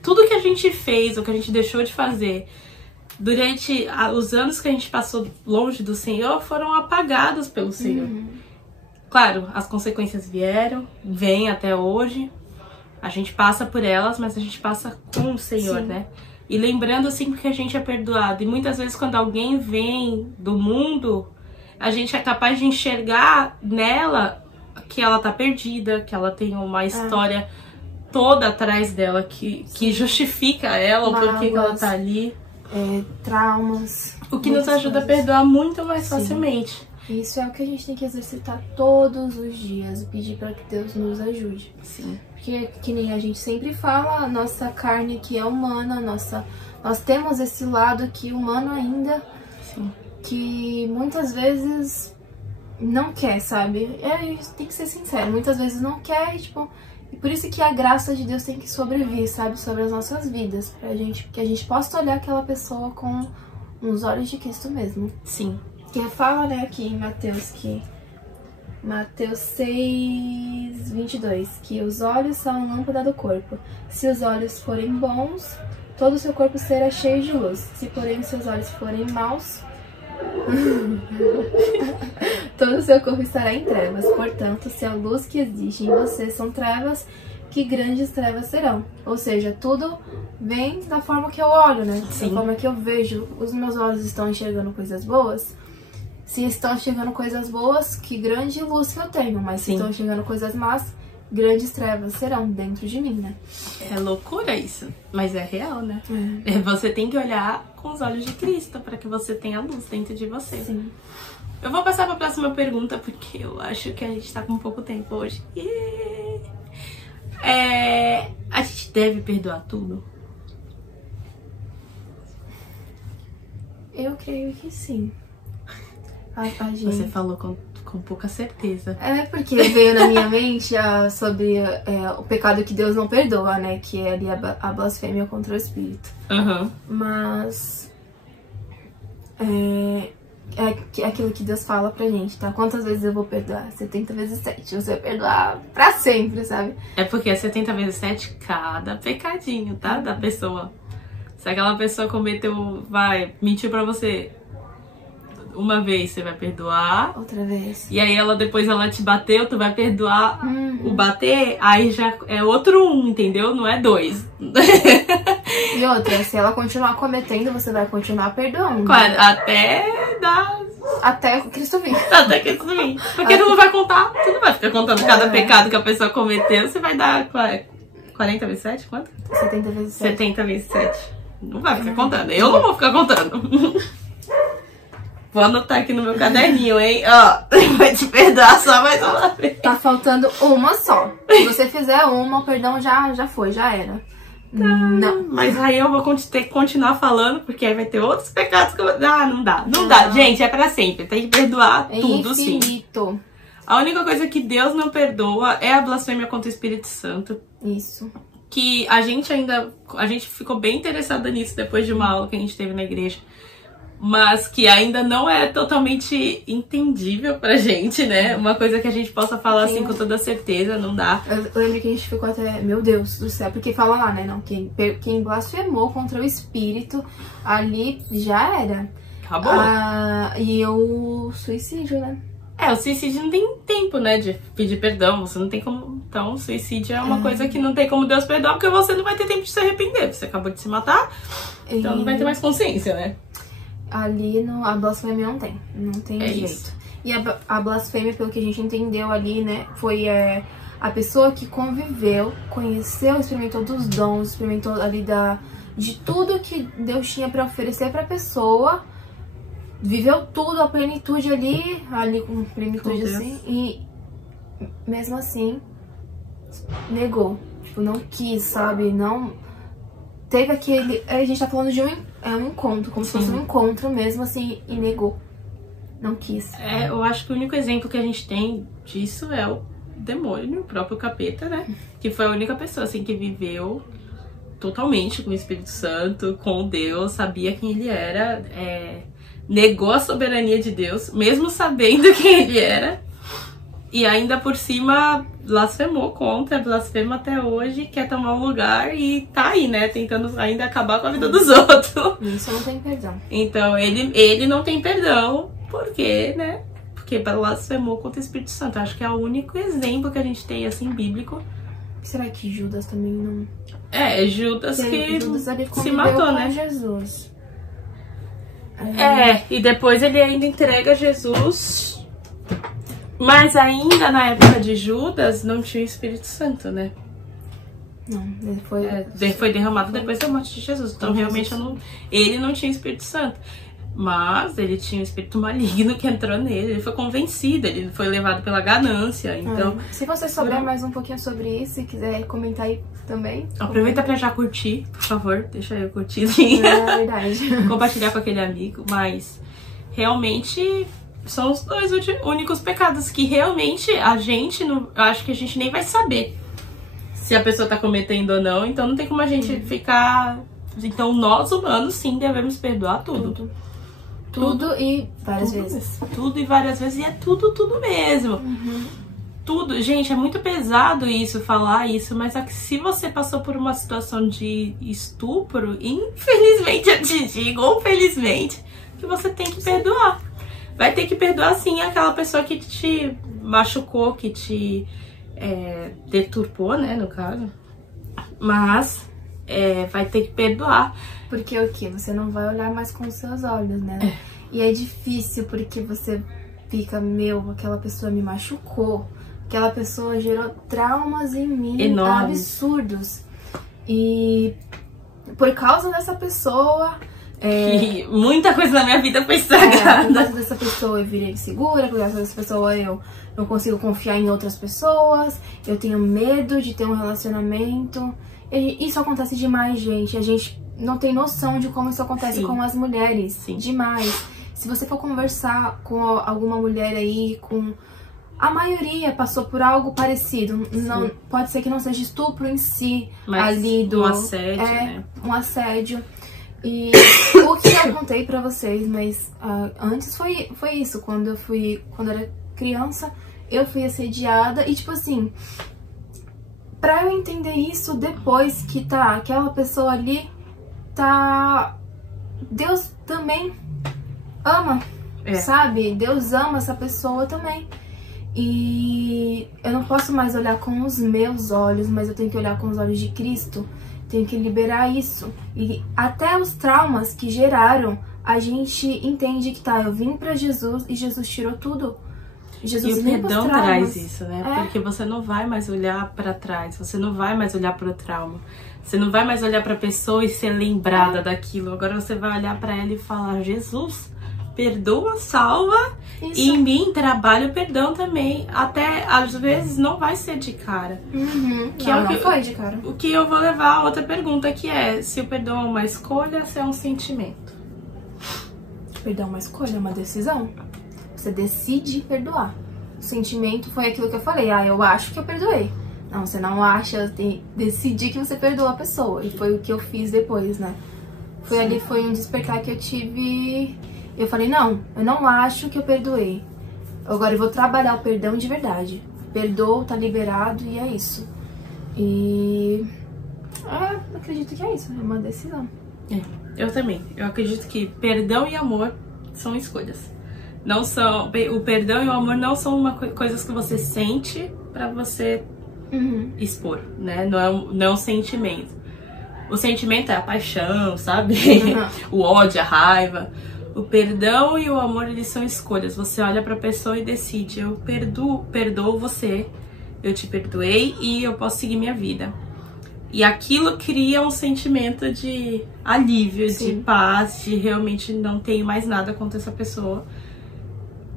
tudo que a gente fez, ou que a gente deixou de fazer durante os anos que a gente passou longe do Senhor, foram apagados pelo Senhor. Claro, as consequências vêm até hoje. A gente passa por elas, mas a gente passa com o Senhor, né? E lembrando sempre que a gente é perdoado. E muitas vezes quando alguém vem do mundo, a gente é capaz de enxergar nela que ela tá perdida, que ela tem uma história toda atrás dela que justifica ela, o porquê que ela tá ali. Traumas. O que nos ajuda a perdoar muito mais facilmente. Isso é o que a gente tem que exercitar todos os dias, pedir para que Deus nos ajude. Porque, que nem a gente sempre fala, a nossa carne aqui é humana, nós temos esse lado aqui humano ainda, que muitas vezes não quer, sabe? Tem que ser sincero, muitas vezes não quer e por isso que a graça de Deus tem que sobreviver, sabe? Sobre as nossas vidas, que a gente possa olhar aquela pessoa com os olhos de Cristo mesmo. Que fala, né, aqui em Mateus 6, 22, que os olhos são a lâmpada do corpo. Se os olhos forem bons, todo o seu corpo será cheio de luz. Se, porém, os seus olhos forem maus, todo o seu corpo estará em trevas. Portanto, se a luz que existe em você são trevas, que grandes trevas serão. Ou seja, tudo vem da forma que eu olho, né? Da forma que eu vejo. Os meus olhos estão enxergando coisas boas. Se estão enxergando coisas boas, que grande luz que eu tenho. Mas se estão enxergando coisas más, grandes trevas serão dentro de mim, né? É loucura isso, mas é real, né? Você tem que olhar com os olhos de Cristo para que você tenha luz dentro de você. Eu vou passar para a próxima pergunta, porque eu acho que a gente tá com pouco tempo hoje. A gente deve perdoar tudo? Eu creio que sim. A gente... Você falou com pouca certeza. É, porque veio na minha mente sobre o pecado que Deus não perdoa, né? Que é ali a blasfêmia contra o Espírito. Uhum. Mas... É aquilo que Deus fala pra gente, tá? Quantas vezes eu vou perdoar? 70 vezes 7. Você vai perdoar pra sempre, sabe? É porque é 70 vezes 7 cada pecadinho, tá? Da pessoa. Se aquela pessoa cometeu, mentiu pra você uma vez, você vai perdoar. Outra vez. E aí depois ela te bateu, tu vai perdoar o bater, aí já é outro 1, entendeu? Não é 2. E outra, se ela continuar cometendo, você vai continuar perdoando. Até dar... Até Cristo vir. Até Cristo vir. Porque tu não vai contar, tu não vai ficar contando cada pecado que a pessoa cometeu, você vai dar 40 vezes 7? Quanto? 70 vezes 7. 70 vezes 7. Não vai ficar contando, eu não vou ficar contando. Vou anotar aqui no meu caderninho, hein? Ó, vai te perdoar só mais uma vez. Tá faltando uma só. Se você fizer uma, o perdão já foi, já era. Não. Mas aí eu vou ter que continuar falando, porque aí vai ter outros pecados que eu... não dá. Não dá. Gente, é pra sempre. Tem que perdoar tudo, infinito. Sim. A única coisa que Deus não perdoa é a blasfêmia contra o Espírito Santo. Isso. Que a gente ficou bem interessada nisso depois de uma aula que a gente teve na igreja. Mas que ainda não é totalmente entendível pra gente, né? Uma coisa que a gente possa falar assim com toda certeza, não dá. Eu lembro que a gente ficou até, meu Deus do céu, porque fala lá, né? Não, quem blasfemou contra o Espírito, ali já era. Acabou. E o suicídio, né? O suicídio não tem tempo, né, de pedir perdão, você não tem como... Então, o suicídio é uma coisa que não tem como Deus perdoar, porque você não vai ter tempo de se arrepender. Você acabou de se matar, então não vai ter mais consciência, né? Ali a blasfêmia não tem jeito. Isso. E a blasfêmia, pelo que a gente entendeu ali, né, foi a pessoa que conviveu, conheceu, experimentou dos dons, experimentou ali de tudo que Deus tinha pra oferecer pra pessoa, viveu tudo, a plenitude ali com plenitude assim, e mesmo assim negou, tipo, não quis, sabe, não teve aquele, a gente tá falando de um encontro, como se fosse um encontro mesmo assim, e negou, não quis. Eu acho que o único exemplo que a gente tem disso é o demônio, o próprio capeta, né, que foi a única pessoa assim que viveu totalmente com o Espírito Santo, com Deus, sabia quem ele era, negou a soberania de Deus, mesmo sabendo quem ele era, e ainda por cima blasfemou blasfema até hoje, quer tomar um lugar e tá aí, né, tentando ainda acabar com a vida dos outros. Isso não tem perdão. Então ele não tem perdão, porque blasfemou contra o Espírito Santo. Acho que é o único exemplo que a gente tem, assim, bíblico. Será que Judas também não... Judas que Judas se matou, com né? Jesus. E depois ele ainda entrega Jesus. Mas ainda na época de Judas não tinha o Espírito Santo, né? Não, ele foi derramado depois da morte de Jesus. Então realmente ele não tinha Espírito Santo. Mas ele tinha um espírito maligno que entrou nele. Ele foi convencido, ele foi levado pela ganância. Então, se você souber mais um pouquinho sobre isso e quiser comentar aí também, aproveita pra já curtir, por favor. Deixa eu curtir. É verdade. Compartilhar com aquele amigo. Mas realmente são os dois únicos pecados que realmente a gente não, eu acho que a gente nem vai saber se a pessoa tá cometendo ou não. Então não tem como a gente ficar... Então nós humanos sim devemos perdoar tudo. Tudo e várias vezes. Tudo e várias vezes. E é tudo mesmo. Tudo. Gente, é muito pesado isso, falar isso. Mas é que se você passou por uma situação de estupro, infelizmente eu te digo, ou felizmente, que você tem que perdoar. Vai ter que perdoar sim aquela pessoa que te machucou, que te deturpou, né, no caso. Mas vai ter que perdoar. Porque o quê? Você não vai olhar mais com os seus olhos, né? E é difícil porque você fica, aquela pessoa me machucou. Aquela pessoa gerou traumas em mim enormes, absurdos. E por causa dessa pessoa... muita coisa na minha vida foi estragada. Por causa dessa pessoa eu virei insegura, por causa dessa pessoa eu não consigo confiar em outras pessoas, eu tenho medo de ter um relacionamento. E isso acontece demais, gente. A gente não tem noção de como isso acontece com as mulheres. Sim. Demais. Se você for conversar com alguma mulher aí, com... A maioria passou por algo parecido. Não, pode ser que não seja estupro em si, mas ali do... um assédio, né? Um assédio. E o que eu contei pra vocês, mas antes foi isso. Quando eu era criança, eu fui assediada. E tipo assim, pra eu entender isso depois que tá aquela pessoa ali, tá... Deus também ama, sabe? Deus ama essa pessoa também. E eu não posso mais olhar com os meus olhos, mas eu tenho que olhar com os olhos de Cristo. Tenho que liberar isso. E até os traumas que geraram, a gente entende que tá, eu vim pra Jesus e Jesus tirou tudo. Jesus e o perdão traz isso, né? Porque você não vai mais olhar pra trás, você não vai mais olhar pro trauma. Você não vai mais olhar pra pessoa e ser lembrada daquilo. Agora você vai olhar pra ela e falar, Jesus, perdoa, salva. Isso. E em mim trabalha o perdão também. Até às vezes não vai ser de cara. Que não foi de cara. O que eu vou levar a outra pergunta, que é se o perdão é uma escolha, se é um sentimento. O perdão é uma escolha, é uma decisão. Você decide perdoar. O sentimento foi aquilo que eu falei. Eu acho que eu perdoei. Não, você não acha, tem que decidir que você perdoou a pessoa. E foi o que eu fiz depois, né? Foi um despertar que eu tive. Eu falei, não, eu não acho que eu perdoei. Agora eu vou trabalhar o perdão de verdade. Perdoo, tá liberado e é isso. E... eu acredito que é isso, é uma decisão. Eu também. Eu acredito que perdão e amor são escolhas. Não são... O perdão e o amor não são coisas que você sente pra você expor, né? Não é um sentimento. O sentimento é a paixão, sabe? O ódio, a raiva. O perdão e o amor, eles são escolhas. Você olha pra pessoa e decide, eu perdoo você, eu te perdoei e eu posso seguir minha vida. E aquilo cria um sentimento de alívio, de paz, de realmente não tenho mais nada contra essa pessoa.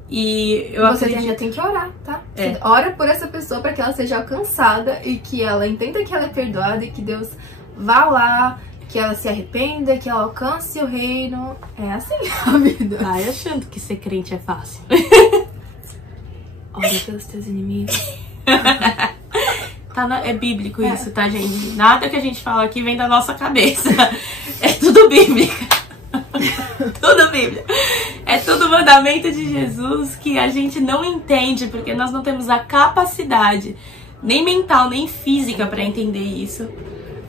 E eu Você tem que orar, tá? Você ora por essa pessoa pra que ela seja alcançada e que ela entenda que ela é perdoada e que Deus vá lá, que ela se arrependa, que ela alcance o reino. É assim a vida. Vai achando que ser crente é fácil. Ora pelos teus inimigos. É bíblico isso, tá, gente? Nada que a gente fala aqui vem da nossa cabeça. É tudo bíblico. Tudo bíblico. É tudo mandamento de Jesus que a gente não entende, porque nós não temos a capacidade, nem mental, nem física, pra entender isso.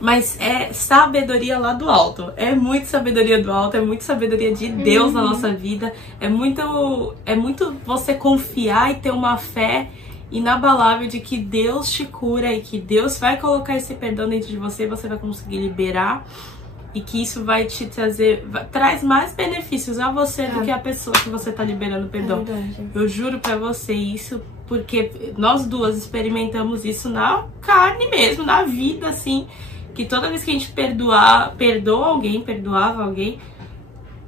Mas é sabedoria lá do alto. É muito sabedoria do alto, é muito sabedoria de Deus na nossa vida. É muito você confiar e ter uma fé inabalável de que Deus te cura e que Deus vai colocar esse perdão dentro de você e você vai conseguir liberar. E que isso vai te trazer... Traz mais benefícios a você do que a pessoa que você tá liberando perdão. Eu juro pra você isso, porque nós duas experimentamos isso na carne mesmo, na vida, assim. Que toda vez que a gente perdoava alguém,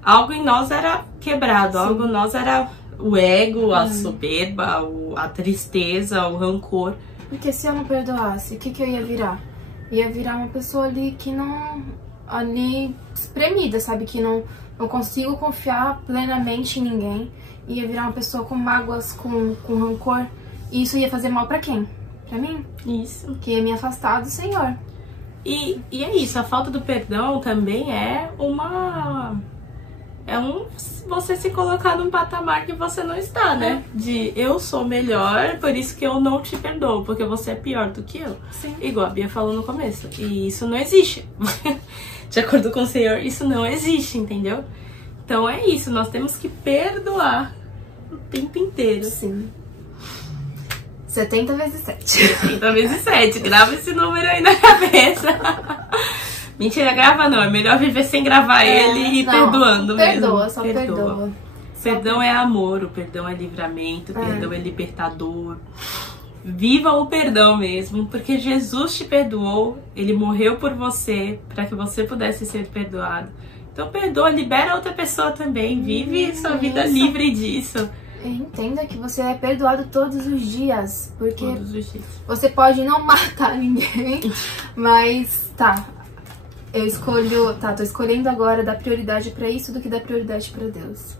algo em nós era quebrado, algo em nós era o ego, a soberba, a tristeza, o rancor. Porque se eu não perdoasse, o que eu ia virar? Ia virar uma pessoa ali que não... ali espremida, sabe? Que não consigo confiar plenamente em ninguém. Ia virar uma pessoa com mágoas, com rancor. E isso ia fazer mal pra quem? Pra mim? Isso. Que ia me afastar do Senhor. E é isso, a falta do perdão também é você se colocar num patamar que você não está, né? De eu sou melhor, por isso que eu não te perdoo, porque você é pior do que eu. Sim. Igual a Bia falou no começo. E isso não existe. De acordo com o Senhor, isso não existe, entendeu? Então é isso, nós temos que perdoar o tempo inteiro. Sim. 70 vezes 7. 70 vezes 7. Grava esse número aí na cabeça. Mentira, grava não. É melhor viver sem gravar ele e perdoando perdoa, mesmo. Só perdoa. Perdão é amor, o perdão é livramento, o perdão é libertador. Viva o perdão mesmo, porque Jesus te perdoou, Ele morreu por você, para que você pudesse ser perdoado. Então perdoa, libera outra pessoa também, vive sua vida livre disso. entenda que você é perdoado todos os dias. Porque Todos os dias. você pode não matar ninguém, mas tô escolhendo agora dar prioridade pra isso do que dar prioridade pra Deus.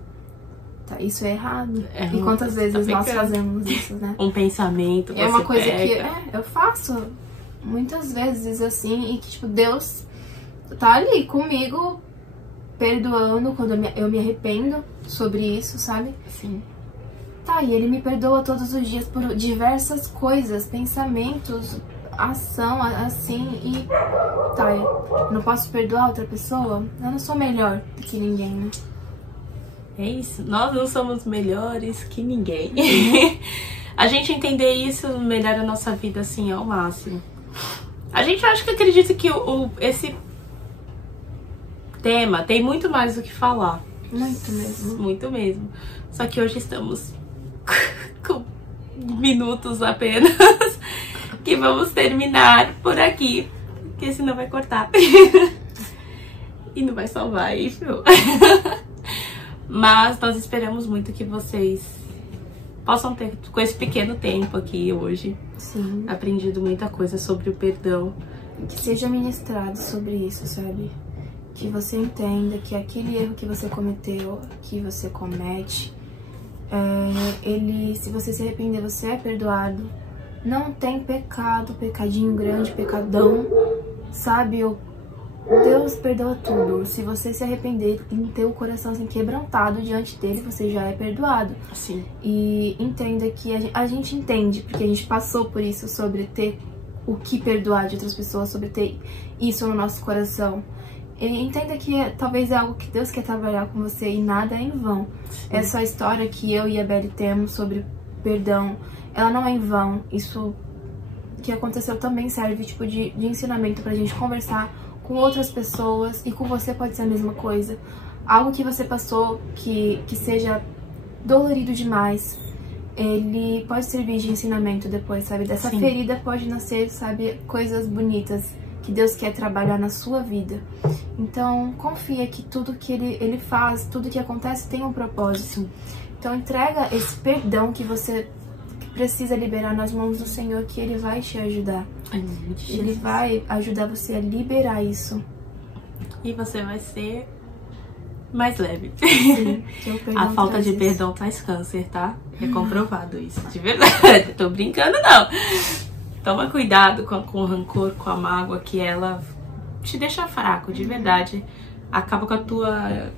Tá, isso é errado. E quantas vezes nós fazemos isso, né? Um pensamento, É uma coisa que eu faço muitas vezes assim, e que tipo, Deus tá ali comigo, perdoando quando eu me arrependo sobre isso, sabe? Sim. Tá, e ele me perdoa todos os dias por diversas coisas, pensamentos, ação, assim, e tá, eu não posso perdoar outra pessoa? Eu não sou melhor do que ninguém, né? É isso, nós não somos melhores que ninguém. A gente entender isso melhora a nossa vida, assim, ao máximo. A gente acho que acredita que esse tema tem muito mais do que falar. Muito mesmo. Muito mesmo. Só que hoje estamos com minutos apenas que vamos terminar por aqui, porque senão vai cortar. E não vai salvar aí, viu? Mas nós esperamos muito que vocês possam ter, com esse pequeno tempo aqui hoje, Sim. aprendido muita coisa sobre o perdão. Que seja ministrado sobre isso, sabe? Que você entenda que aquele erro que você cometeu, que você comete, se você se arrepender, você é perdoado. Não tem pecado, pecadinho grande, pecadão, sabe? Deus perdoa tudo. Se você se arrepender e ter o coração assim, quebrantado diante dele, você já é perdoado. Sim. E entenda que a gente entende, porque a gente passou por isso, sobre ter o que perdoar de outras pessoas, sobre ter isso no nosso coração. E entenda que talvez é algo que Deus quer trabalhar com você e nada é em vão. Sim. Essa história que eu e a Beli temos sobre perdão, ela não é em vão. Isso que aconteceu também serve tipo de ensinamento pra gente conversar com outras pessoas, e com você pode ser a mesma coisa. Algo que você passou que seja dolorido demais, ele pode servir de ensinamento depois, sabe? Dessa Sim. ferida pode nascer, sabe, coisas bonitas que Deus quer trabalhar na sua vida. Então, confia que tudo que ele faz, tudo que acontece tem um propósito. Então, entrega esse perdão que você precisa liberar nas mãos do Senhor, que Ele vai te ajudar. Ele vai ajudar você a liberar isso. E você vai ser mais leve. Sim, a falta de perdão traz câncer, tá? É comprovado isso, de verdade. Tô brincando, não. Toma cuidado com o rancor, com a mágoa, que ela te deixa fraco, de verdade. Acaba com a tua...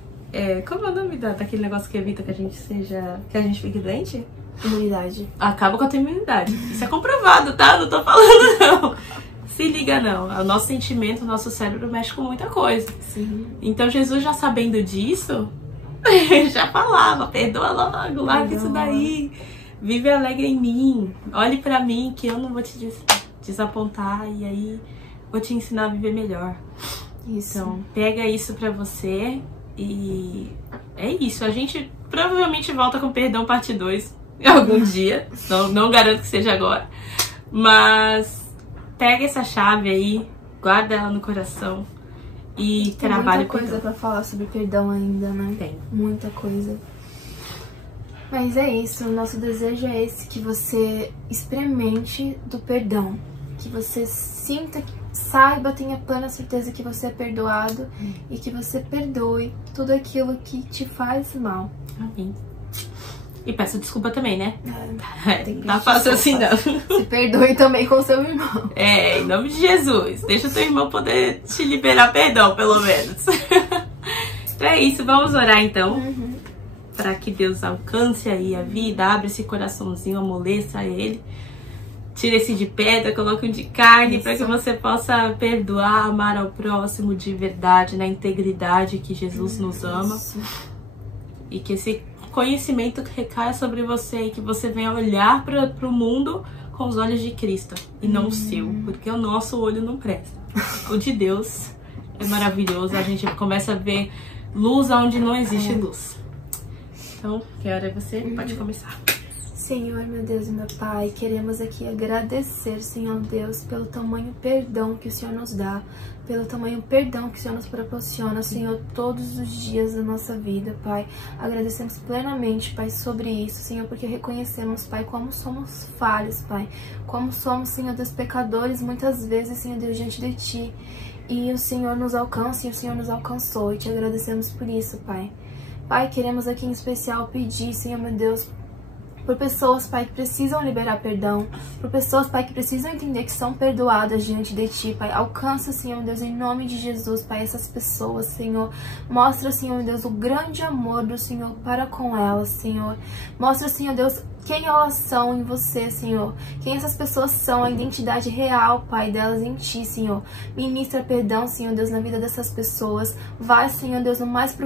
como é o nome daquele negócio que evita que a gente fique doente? Imunidade. Acaba com a tua imunidade. Isso é comprovado, tá? Não tô falando, não. Se liga, não. O nosso sentimento, o nosso cérebro mexe com muita coisa. Sim. Então, Jesus, já sabendo disso, já falava, perdoa logo, larga isso daí. Vive alegre em mim. Olhe pra mim, que eu não vou te desapontar. E aí, vou te ensinar a viver melhor. Isso. Então, pega isso pra você. E é isso. A gente provavelmente volta com Perdão Parte 2. Algum dia, não garanto que seja agora, mas pega essa chave aí, guarda ela no coração e trabalhe com ela. Tem muita coisa pra falar sobre perdão ainda, né? Tem. Muita coisa. Mas é isso, o nosso desejo é esse, que você experimente do perdão, que você sinta, saiba, tenha plena certeza que você é perdoado e que você perdoe tudo aquilo que te faz mal. Amém. E peça desculpa também, né? Não tá fácil assim, não. Se perdoe também com seu irmão. Em nome de Jesus. Deixa o teu irmão poder te liberar perdão, pelo menos. Então é isso, vamos orar então. Pra que Deus alcance aí a vida, abre esse coraçãozinho, amoleça ele. Tira esse de pedra, coloque um de carne, para que você possa perdoar, amar ao próximo de verdade, na integridade que Jesus nos ama. E que esse conhecimento que recaia sobre você e que você venha olhar para o mundo com os olhos de Cristo e não o seu, porque o nosso olho não presta. O de Deus é maravilhoso, a gente começa a ver luz onde não existe luz. Então, que hora é você? Pode começar. Senhor, meu Deus e meu Pai, queremos aqui agradecer, Senhor Deus, pelo tamanho perdão que o Senhor nos dá, pelo tamanho perdão que o Senhor nos proporciona, Senhor, todos os dias da nossa vida, Pai. Agradecemos plenamente, Pai, sobre isso, Senhor, porque reconhecemos, Pai, como somos falhos, Pai, como somos, Senhor Deus, pecadores, muitas vezes, Senhor Deus, diante de Ti. E o Senhor nos alcança e o Senhor nos alcançou, e Te agradecemos por isso, Pai. Pai, queremos aqui em especial pedir, Senhor, meu Deus, por pessoas, Pai, que precisam liberar perdão, por pessoas, Pai, que precisam entender que são perdoadas diante de Ti, Pai. Alcança, Senhor Deus, em nome de Jesus, Pai, essas pessoas, Senhor. Mostra, Senhor Deus, o grande amor do Senhor para com elas, Senhor. Mostra, Senhor Deus, quem elas são em Você, Senhor. Quem essas pessoas são, a identidade real, Pai, delas em Ti, Senhor. Ministra perdão, Senhor Deus, na vida dessas pessoas. Vai, Senhor Deus, no mais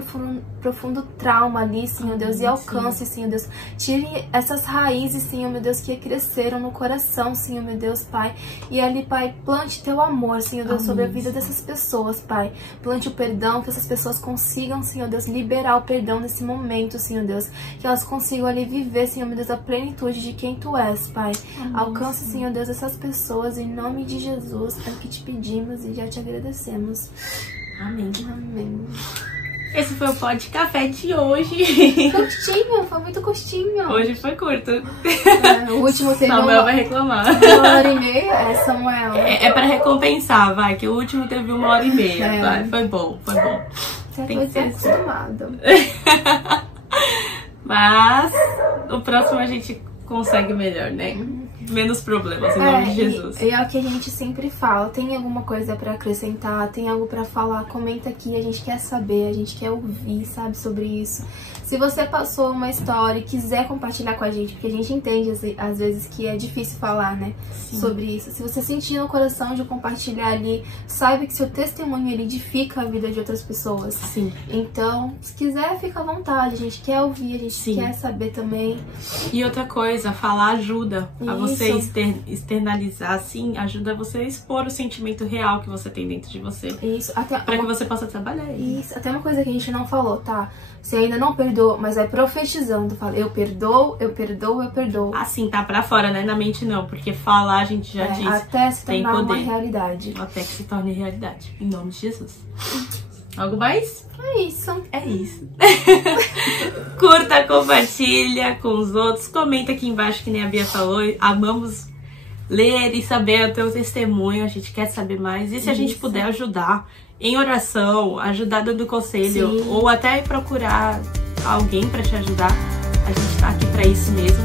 profundo trauma ali, Senhor Deus, e alcance, Senhor Deus. Tire essas raízes, Senhor, meu Deus, que cresceram no coração, Senhor, meu Deus, Pai. E ali, Pai, plante Teu amor, Senhor Deus, sobre a vida dessas pessoas, Pai. Plante o perdão, que essas pessoas consigam, Senhor Deus, liberar o perdão nesse momento, Senhor Deus. Que elas consigam ali viver, Senhor, meu Deus, a plenitude de quem Tu és, Pai. Alcance, Senhor Deus, essas pessoas em nome de Jesus. É o que Te pedimos e já Te agradecemos. Amém. Amém. Esse foi o Pó de Café de hoje. Curtinho, foi muito curtinho. Hoje foi curto. O último teve Samuel vai reclamar. 1h30, Samuel. É pra recompensar, vai, que o último teve 1h30. Vai, foi bom, foi bom. Você Tem foi que ser assim. acostumado. Mas o próximo a gente consegue melhor, né? Menos problemas, em nome de Jesus. E é o que a gente sempre fala. Tem alguma coisa pra acrescentar? Tem algo pra falar? Comenta aqui, a gente quer saber, a gente quer ouvir, sabe, sobre isso. Se você passou uma história e quiser compartilhar com a gente, porque a gente entende às vezes que é difícil falar, né, sobre isso. Se você sentir no coração de compartilhar ali, saiba que seu testemunho ele edifica a vida de outras pessoas. Sim. Então, se quiser, fica à vontade. A gente quer ouvir, a gente quer saber também. E outra coisa, falar ajuda a você Isso. externalizar, assim, ajuda você a expor o sentimento real que você tem dentro de você. Isso, até Pra que você possa trabalhar ele. Isso, até uma coisa que a gente não falou, tá? Você ainda não perdoa, mas vai profetizando. Fala, eu perdoo, eu perdoo, eu perdoo. Assim, tá pra fora, né? Na mente não, porque falar a gente já disse. Até se tem tornar uma poder. realidade. Até que se torne realidade. Em nome de Jesus. Algo mais? É isso. É isso. Curta, compartilha com os outros. Comenta aqui embaixo, que nem a Bia falou. Amamos ler e saber o teu testemunho. A gente quer saber mais. E se a gente puder ajudar em oração, ajudar dando conselho, ou até procurar alguém pra te ajudar, a gente tá aqui pra isso mesmo.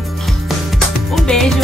Um beijo.